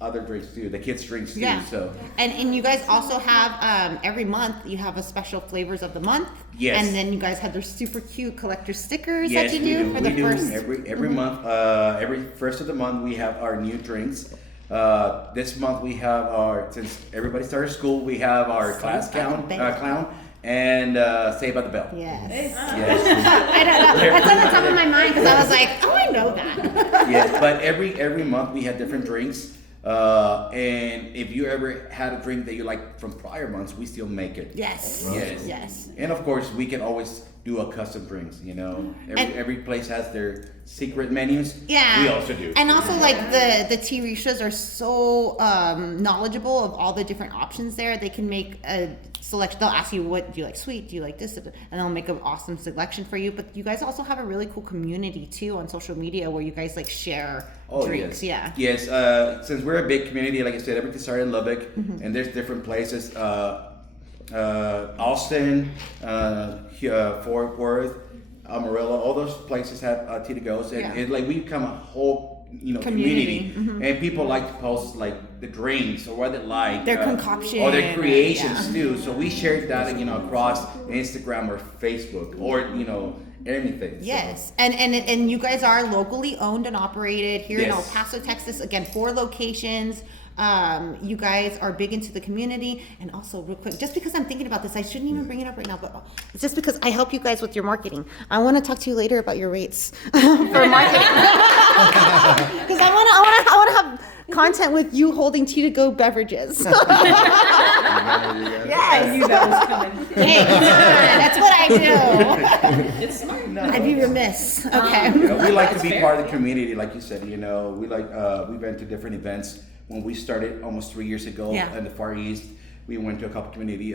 other drinks too, the kids drinks too. Yeah. So And you guys also have every month you have a special flavors of the month. Yes. And then you guys have their super cute collector stickers yes, that you we do do. for We the do first. every month. Every first of the month we have our new drinks. This month we have since everybody started school, we have our class by the Bell. clown and Saved by the Bell. Yes. Yes. I don't know. That's on the top of my mind because I was like, oh, I know that. Yes, but every month we have different drinks. And if you ever had a drink that you like from prior months, we still make it. Yes. Yes. And of course, we can always do a custom drinks. Every place has their secret menus. Yeah. We also do. And also, like, the tea rishas are so knowledgeable of all the different options there. They can make a selection. They'll ask you, what do you like, sweet? Do you like this? And they'll make an awesome selection for you. But you guys also have a really cool community, too, on social media where you guys, like, share drinks. Yes. Yeah. Yes. Since we're a big community, like I said, everything started in Lubbock, and there's different places. Austin, Fort Worth, Amarillo, all those places have tea to goes, and we become a whole community. And people like to post like the drinks or what they like, Their concoction or their creations yeah. too. So we share that across Instagram or Facebook or anything. Yes, and you guys are locally owned and operated here in El Yes. Paso, Texas. Again, 4 locations. You guys are big into the community. And also, real quick, just because I'm thinking about this, I shouldn't even bring it up right now, but it's just because I help you guys with your marketing. I want to talk to you later about your rates for marketing. Because I want to have content with you holding tea-to-go beverages. I knew that was coming. Hey, that's what I do. It's smart. I'd be remiss. Okay. You know, we like to That's be fair. part of the community, like you said. You know, we like we've been to different events. When we started almost 3 years ago in the Far East, we went to a couple community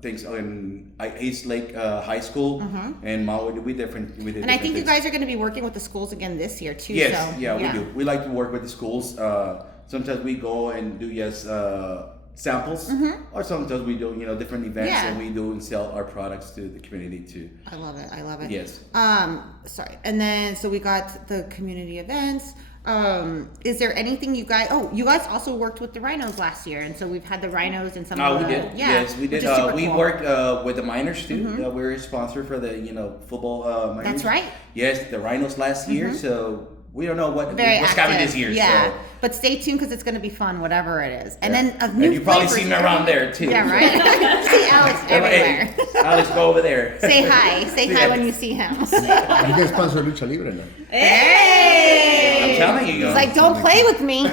things in East Lake High School and Maui. We did And I different think you things. guys are going to be working with the schools again this year too. Yes, so, we do. We like to work with the schools. Sometimes we go and do samples, or sometimes we do different events and we do and sell our products to the community too. I love it. I love it. Yes. Sorry. And then so we got the community events. Is there anything you guys? Oh, you guys also worked with the rhinos last year, and so we've had the rhinos and some. Oh, of we the, did. Yeah, Yes, we did. which is super We cool. worked with the minors too. We were a sponsor for the football minors. That's right. Yes, the rhinos last year. So we don't know what's Very coming active. this year. Yeah, So. but stay tuned because it's going to be fun, whatever it is. And then a And new you probably flavors see me around there too. Yeah, right. See Alex everywhere. Hey, Alex, go over there. Say hi. Say hi when you see him. You can sponsor Lucha Libre now. Hey! I'm telling you. He's like, don't play with me.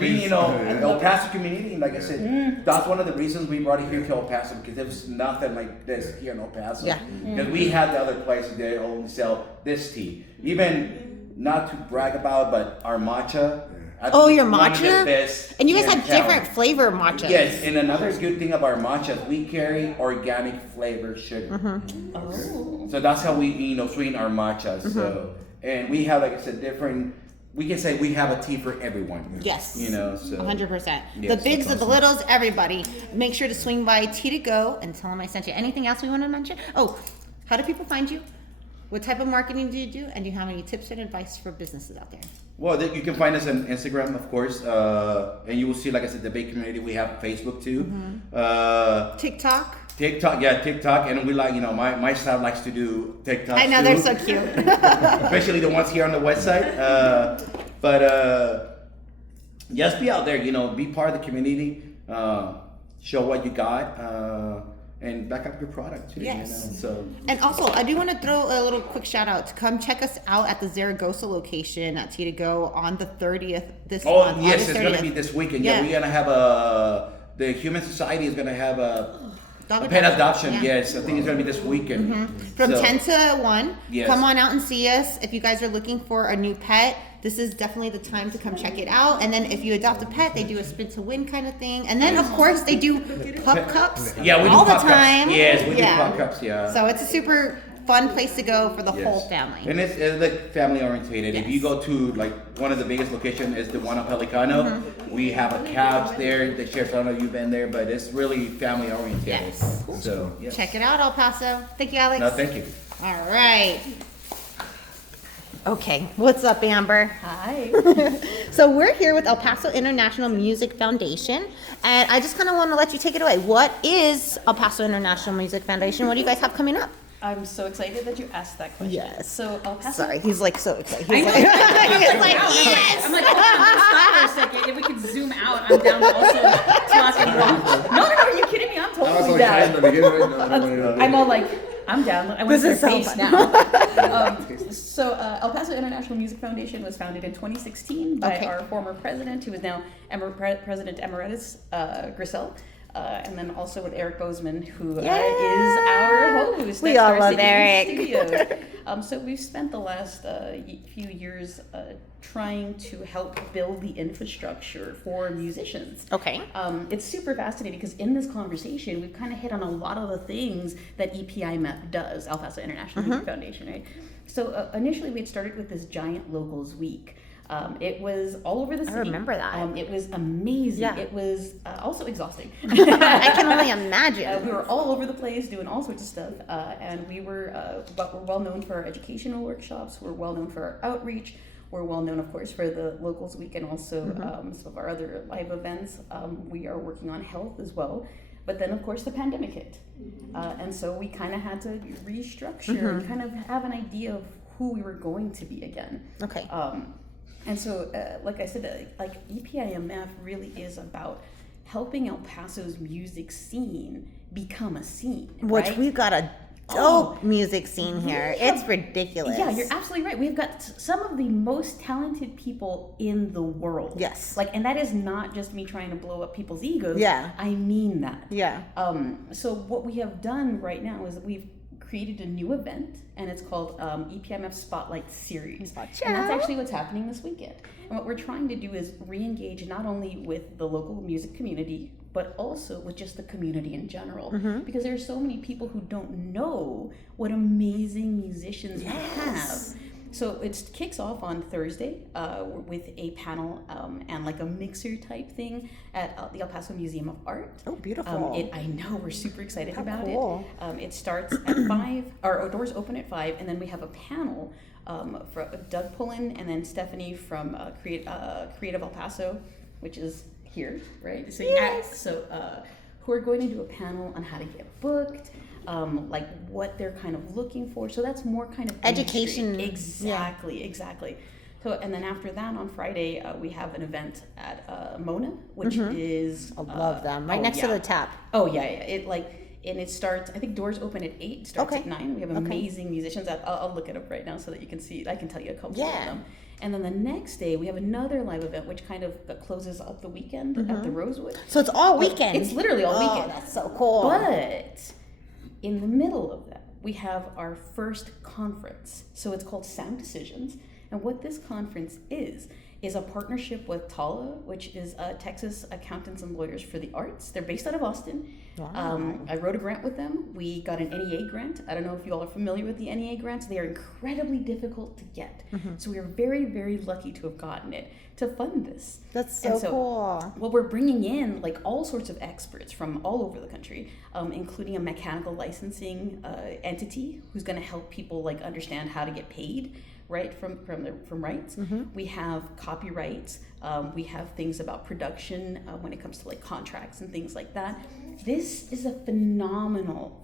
Being, El Paso community, like I said, that's one of the reasons we brought it here to El Paso, because there was nothing like this here in El Paso. Yeah. Because we had the other places that only sell this tea. Even, not to brag about, but our matcha. I Oh, think your one of the matcha? best And you guys here in have town. different flavor matchas. Yes, and another good thing about our matcha, we carry organic flavor sugar. Oh. So that's how we, sweeten our matcha. So, and we have, like I said, different. We can say we have a tea for everyone. Yes. So 100%. Yes, The bigs, that's the littles, everybody. Make sure to swing by Tea2Go and tell them I sent you. Anything else we want to mention? Oh, how do people find you? What type of marketing do you do? And do you have any tips and advice for businesses out there? Well, you can find us on Instagram, of course, and you will see, like I said, the big community. We have Facebook too, TikTok? TikTok, and we like, my staff likes to do TikTok. I know, too. they're so cute. Especially the ones here on the west side. But just be out there, be part of the community, show what you got, and back up your product too. Yes. So. And also, I do want to throw a little quick shout out to come check us out at the Zaragoza location at Tea2Go on the 30th this Oh month. yes, August it's gonna 30th. be this weekend. Yeah. Yeah, we're gonna have the Human Society is gonna have a Dog pet adoption. Yeah. Yes, I think it's gonna be this weekend. From So, 10 to 1. Yes. Come on out and see us. If you guys are looking for a new pet, this is definitely the time to come check it out. And then if you adopt a pet, they do a spin to win kind of thing. And then, of course, they do pup cups Yeah, we do all the pop cups. time. Yes, we do Yeah. pop cups. Yeah. So it's a super fun place to go for the Yes. whole family. And it's like family orientated. If you Yes. go to like one of the biggest locations is the one on Pelicano. We have a couch there. The chefs, I don't know if you've been there, but it's really family orientated. Yes. So yes. Check it out, El Paso. Thank you, Alex. No, thank you. All right. Okay, what's up, Amber? Hi. So we're here with El Paso International Music Foundation, and I just kind of want to let you take it away. What is El Paso International Music Foundation? What do you guys have coming up? I'm so excited that you asked that question. Yes. So El Paso. Sorry, he's like so excited. I He's know. like, I'm he's like, like, wow, yes. I'm like, hold on, stop for a second. If we could zoom out, I'm down to also talk and watch. No, are you kidding me? I'm I was totally so down. excited in the beginning. Right? No, I don't want to I'm all like, I'm down. I want This to is see so your face fun. now. So El Paso International Music Foundation was founded in 2016 by Okay. our former president, who is now President Emeritus Grisel. And then also with Eric Bozeman, who is our host. We next all to our love sitting in Eric. the studio. So we've spent the last few years trying to help build the infrastructure for musicians. Okay. It's super fascinating because in this conversation, we've kind of hit on a lot of the things that EPIMEF does, El Paso International Music Foundation, right? So initially we had started with this giant locals week. It was all over the city. I remember that. It was amazing. Yeah. It was also exhausting. I can only imagine. We were all over the place doing all sorts of stuff, and we're well known for our educational workshops. We're well known for our outreach. We're well known, of course, for the Locals Week and also some of our other live events. We are working on health as well. But then, of course, the pandemic hit. And so we kind of had to restructure and kind of have an idea of who we were going to be again. Okay. And so, like I said, like EPIMF really is about helping El Paso's music scene become a scene. Which right? we've got a dope music scene here. It's ridiculous. Yeah, you're absolutely right. We've got some of the most talented people in the world. Yes. Like, and that is not just me trying to blow up people's egos. Yeah. I mean that. Yeah. So what we have done right now is that we've created a new event, and it's called EPIMF Spotlight Series. And that's actually what's happening this weekend. And what we're trying to do is re-engage not only with the local music community, but also with just the community in general. Because there are so many people who don't know what amazing musicians we have. So it kicks off on Thursday with a panel and like a mixer type thing at the El Paso Museum of Art. Oh, beautiful. I know, we're super excited about cool. it. It starts at 5, our doors open at 5, and then we have a panel for Doug Pullen and then Stephanie from Creative El Paso, which is here, right? So who are going to do a panel on how to get booked, like what they're kind of looking for. So that's more kind of education. Exactly. So, and then after that on Friday, we have an event at Mona, which is I love them. Right next to the tap. Oh yeah. And it starts, I think doors open at 8, it starts at 9. We have amazing musicians. I'll look it up right now so that you can see, I can tell you a couple of them. And then the next day, we have another live event, which kind of closes up the weekend at the Rosewood. So it's all weekend. It's literally all weekend. Oh, that's so cool. But in the middle of that, we have our first conference. So it's called Sound Decisions. And what this conference is a partnership with TALA, which is Texas Accountants and Lawyers for the Arts. They're based out of Austin. Wow. I wrote a grant with them. We got an NEA grant. I don't know if you all are familiar with the NEA grants. They are incredibly difficult to get. So we are very, very lucky to have gotten it to fund this. That's so cool. Well, we're bringing in like all sorts of experts from all over the country, including a mechanical licensing entity who's going to help people like understand how to get paid, right, from rights. We have copyrights. We have things about production when it comes to like contracts and things like that. This is a phenomenal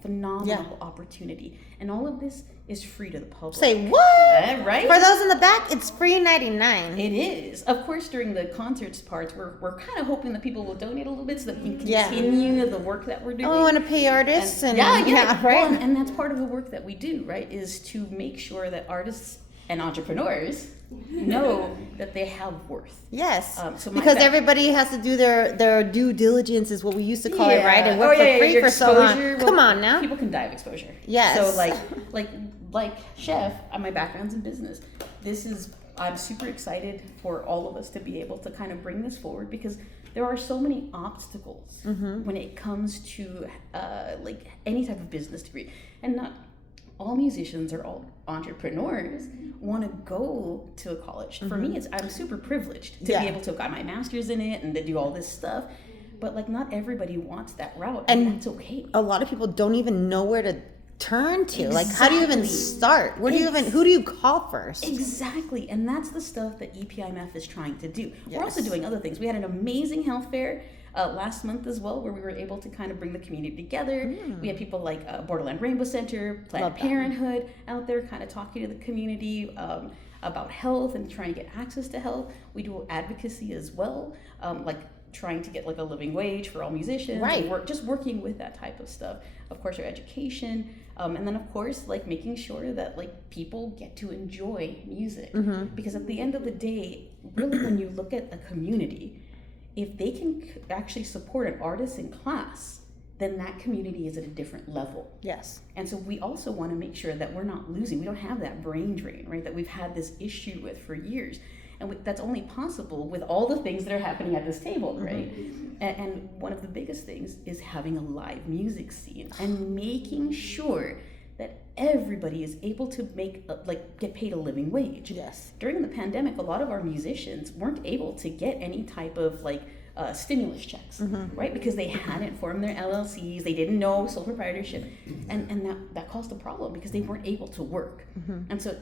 opportunity, and all of this is free to the public. Say what? Right? For those in the back, it's free 99. It is. Of course, during the concerts parts, we're kind of hoping that people will donate a little bit so that we can continue the work that we're doing. Oh, and to pay artists and right. Well, and that's part of the work that we do, right? Is to make sure that artists and entrepreneurs know that they have worth. Yes. So because everybody has to do their due diligence, is what we used to call it, right? And work for free your for so long. exposure, Come on now. People can die of exposure. Yes. So like chef, my background's in business. I'm super excited for all of us to be able to kind of bring this forward because there are so many obstacles when it comes to like any type of business degree, and not all musicians or all entrepreneurs want to go to a college. For me, I'm super privileged to be able to have got my master's in it and to do all this stuff. But like, not everybody wants that route, and that's okay. A lot of people don't even know where to turn to. Like, how do you even start? Who do you call first? Exactly, and that's the stuff that EPIMF is trying to do. We're also doing other things. We had an amazing health fair last month as well, where we were able to kind of bring the community together. We had people like Borderland Rainbow Center, Planned Parenthood out there kind of talking to the community about health and trying to get access to health. We do advocacy as well, like trying to get like a living wage for all musicians. Right. And just working with that type of stuff. Of course, our education. And then of course, like making sure that like people get to enjoy music. Because at the end of the day, really when you look at a community, if they can actually support an artist in class, then that community is at a different level. Yes. And so we also want to make sure that we're not losing. We don't have that brain drain, right, that we've had this issue with for years. And that's only possible with all the things that are happening at this table, right? And one of the biggest things is having a live music scene and making sure that everybody is able to get paid a living wage. Yes. During the pandemic, a lot of our musicians weren't able to get any type of stimulus checks, right? Because they hadn't formed their LLCs, they didn't know sole proprietorship, and that caused a problem because they weren't able to work. And so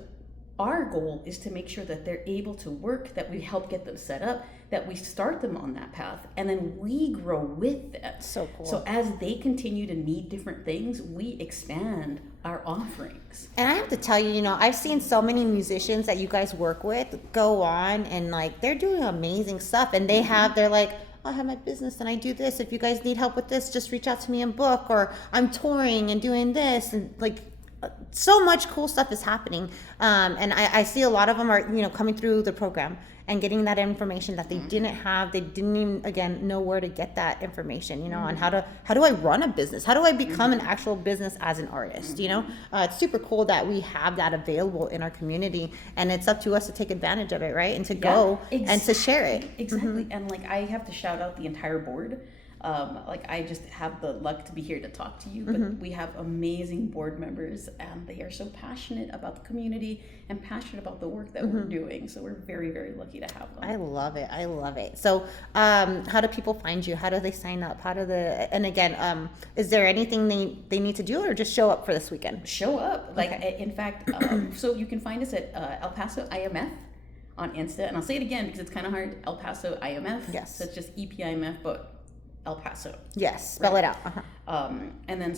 our goal is to make sure that they're able to work, that we help get them set up, that we start them on that path, and then we grow with them. So cool. So as they continue to need different things, we expand our offerings. And I have to tell you, I've seen so many musicians that you guys work with go on and like they're doing amazing stuff, and they're like, I have my business and I do this. If you guys need help with this, just reach out to me and book, or I'm touring and doing this, and like so much cool stuff is happening. And I see a lot of them are, coming through the program and getting that information that they didn't have. They didn't even, again, know where to get that information, on how do I run a business? How do I become an actual business as an artist? It's super cool that we have that available in our community, and it's up to us to take advantage of it, right? And to go and to share it. Exactly. And like, I have to shout out the entire board. I just have the luck to be here to talk to you, but we have amazing board members, and they are so passionate about the community and passionate about the work that we're doing. So we're very, very lucky to have them. I love it. So, how do people find you? How do they sign up? And again, is there anything they need to do, or just show up for this weekend? Show up. In fact, so you can find us at El Paso IMF on Insta, and I'll say it again because it's kind of hard. El Paso IMF. Yes. So it's just EPIMF, but El Paso. Yes, spell it out. And then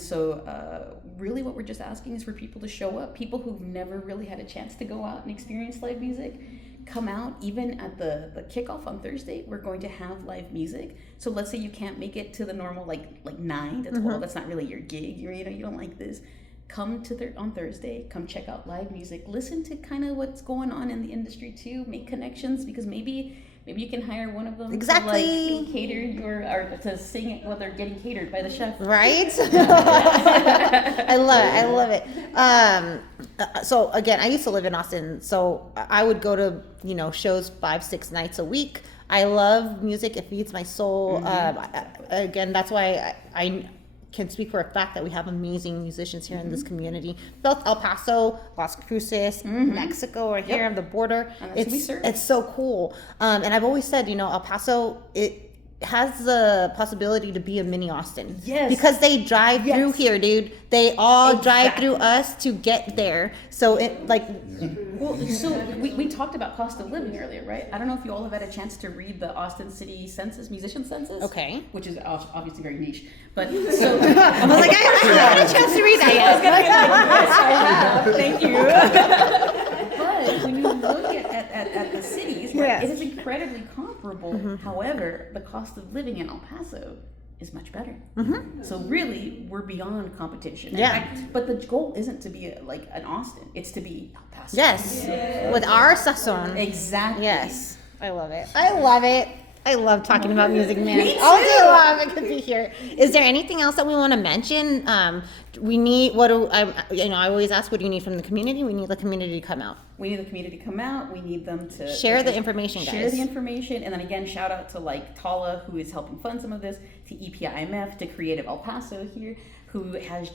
really what we're just asking is for people to show up. People who've never really had a chance to go out and experience live music, come out. Even at the kickoff on Thursday, we're going to have live music. So let's say you can't make it to the normal like 9 to 12. That's not really your gig. You don't like this. Come on Thursday. Come check out live music. Listen to kind of what's going on in the industry too. Make connections, because maybe you can hire one of them to cater or to sing it while they're getting catered by the chef. Right? I love it. So again, I used to live in Austin, so I would go to, shows 5-6 nights a week. I love music. It feeds my soul. Again, that's why I can speak for a fact that we have amazing musicians here in this community. Both El Paso, Las Cruces, Mexico, right here on the border. It's so cool. And I've always said, El Paso, it has the possibility to be a mini Austin. Yes. Because they drive through here, dude. They all drive through us to get there. So we talked about cost of living earlier, right? I don't know if you all have had a chance to read the Austin City Census, musician census. Okay. Which is obviously very niche. But I was like, I haven't had a chance to read that yet. Thank you. But when you look at the cities, it is incredibly comparable. However, the cost of living in El Paso is much better. So really, we're beyond competition. But the goal isn't to be like an Austin; it's to be El Paso. Yes, with our sazon. Exactly. Yes, I love it. I love talking about music, man. All day long, I could be here. Is there anything else that we want to mention? I always ask, what do you need from the community? We need the community to come out. We need the community to come out. We need them to share the information, guys. Share the information, and then again, shout out to Tala, who is helping fund some of this, to EPIMF, to Creative El Paso here, who has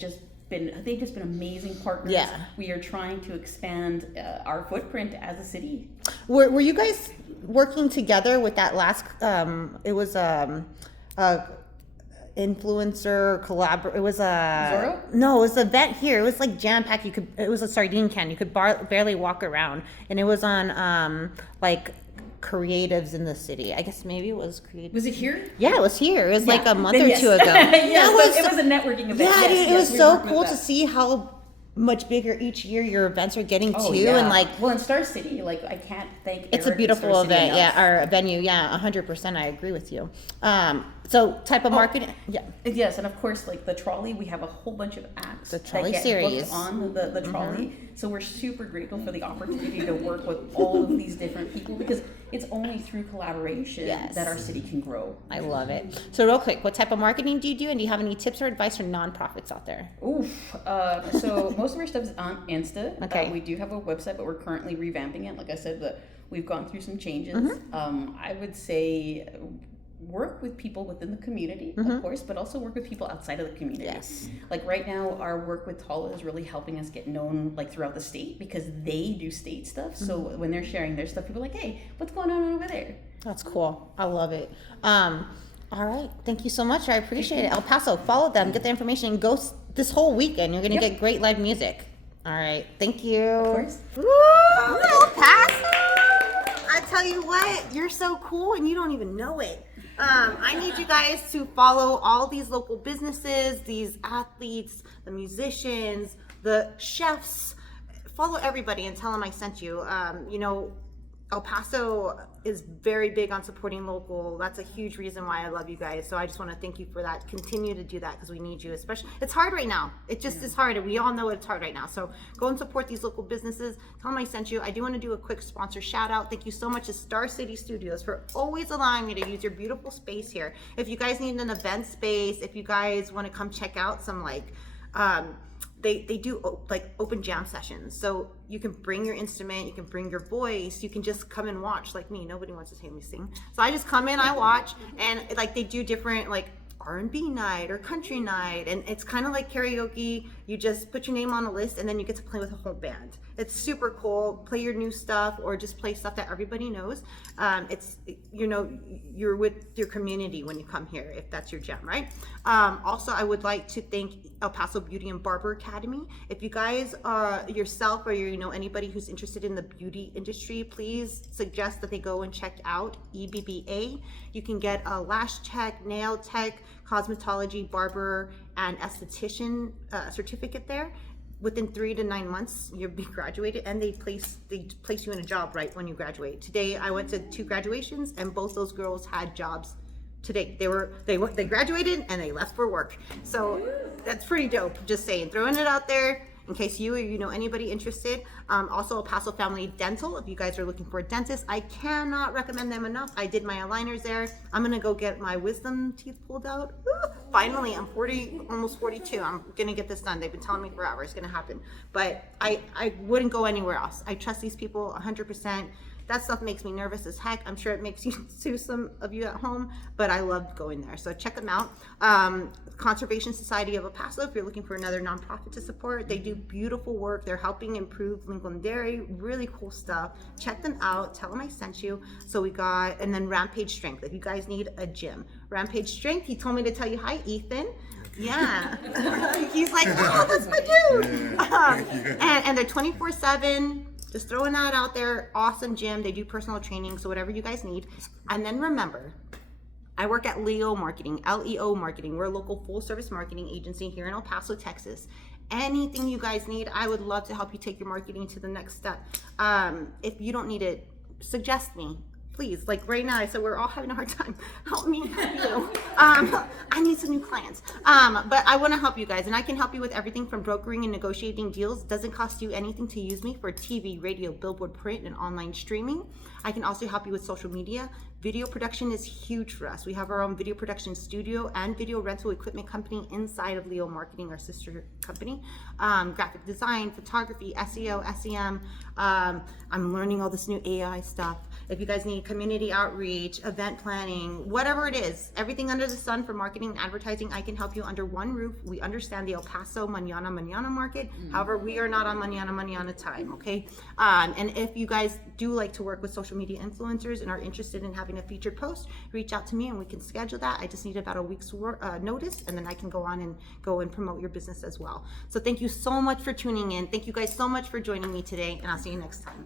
they've just been amazing partners. Yeah. We are trying to expand our footprint as a city. Were you guys working together with that last? It was influencer collaborate. It was a Zorro? No, it was an event here. It was like jam packed. It was a sardine can. You could barely walk around, and it was on creatives in the city. I guess maybe it was creative. Was it here? Yeah, it was here. It was like a month or two ago. It was a networking event. Yeah, dude, it was so cool to see how much bigger each year your events are getting too. And in Star City, I can't thank it's Eric a beautiful and Star City event. enough. Our venue, 100%. I agree with you. So type of marketing, Yes, and of course, the trolley, we have a whole bunch of acts the trolley that get series booked on the trolley. So we're super grateful for the opportunity to work with all of these different people, because it's only through collaboration that our city can grow. I love it. So real quick, what type of marketing do you do, and do you have any tips or advice for nonprofits out there? So most of our stuff is on Insta. Okay. We do have a website, but we're currently revamping it. Like I said, we've gone through some changes. I would say work with people within the community, of course, but also work with people outside of the community. Yes. Right now, our work with Tala is really helping us get known throughout the state, because they do state stuff. So when they're sharing their stuff, people are like, hey, what's going on over there? That's cool. I love it. All right. Thank you so much. I appreciate it. El Paso, follow them, get the information, and go this whole weekend. You're going to get great live music. All right, thank you. Of course. Woo, El Paso! I tell you what, you're so cool and you don't even know it. I need you guys to follow all these local businesses, these athletes, the musicians, the chefs. Follow everybody and tell them I sent you. You know, El Paso is very big on supporting local. That's a huge reason why I love you guys. So I just want to thank you for that. Continue to do that because we need you, especially. It's hard right now. It just is hard. We all know it's hard right now. So go and support these local businesses. Tell them I sent you. I do want to do a quick sponsor shout out. Thank you so much to Star City Studios for always allowing me to use your beautiful space here. If you guys need an event space, if you guys want to come check out some like, they do like open jam sessions, so you can bring your instrument, you can bring your voice, you can just come and watch like me. Nobody wants to hear me sing, so I just come in, I watch, and like they do different like R&B night or country night, and it's kind of like karaoke. You just put your name on a list and then you get to play with a whole band. It's super cool. Play your new stuff or just play stuff that everybody knows. It's, you know, you're with your community when you come here, if that's your jam, right? Also, I would like to thank El Paso Beauty and Barber Academy. If you guys yourself or you know anybody who's interested in the beauty industry, please suggest that they go and check out EBBA. You can get a lash tech, nail tech, cosmetology, barber, and esthetician certificate there. Within 3 to 9 months, you'll be graduated, and they place you in a job right when you graduate. Today, I went to 2 graduations, and both those girls had jobs today. They graduated and they left for work. So that's pretty dope. Just saying, throwing it out there in case you or you know anybody interested. Also, El Paso Family Dental. If you guys are looking for a dentist, I cannot recommend them enough. I did my aligners there. I'm gonna go get my wisdom teeth pulled out. Finally, I'm 40, almost 42. I'm gonna get this done. They've been telling me forever it's gonna happen. But I wouldn't go anywhere else. I trust these people 100%. That stuff makes me nervous as heck. I'm sure it makes you too, some of you at home, but I loved going there. So check them out. Conservation Society of El Paso, if you're looking for another nonprofit to support, they do beautiful work. They're helping improve Lincoln Dairy, really cool stuff. Check them out. Tell them I sent you. So we got, and then Rampage Strength, if you guys need a gym. Rampage Strength, he told me to tell you hi, Ethan. Yeah. He's like, oh, that's my dude. And they're 24/7. Just throwing that out there. Awesome gym. They do personal training, so whatever you guys need. And then remember, I work at Leo Marketing, LEO Marketing. We're a local full-service marketing agency here in El Paso, Texas. Anything you guys need, I would love to help you take your marketing to the next step. If you don't need it, suggest me. Please, like right now, I said we're all having a hard time. Help me help you. I need some new clients. But I want to help you guys, and I can help you with everything from brokering and negotiating deals. Doesn't cost you anything to use me for TV, radio, billboard, print, and online streaming. I can also help you with social media. Video production is huge for us. We have our own video production studio and video rental equipment company inside of Leo Marketing, our sister company. Graphic design, photography, SEO, SEM. I'm learning all this new AI stuff. If you guys need community outreach, event planning, whatever it is, everything under the sun for marketing and advertising, I can help you under one roof. We understand the El Paso Mañana market. However, we are not on Mañana time, okay? And if you guys do like to work with social media influencers and are interested in having a featured post, reach out to me and we can schedule that. I just need about a week's notice, and then I can go and promote your business as well. So thank you so much for tuning in. Thank you guys so much for joining me today, and I'll see you next time.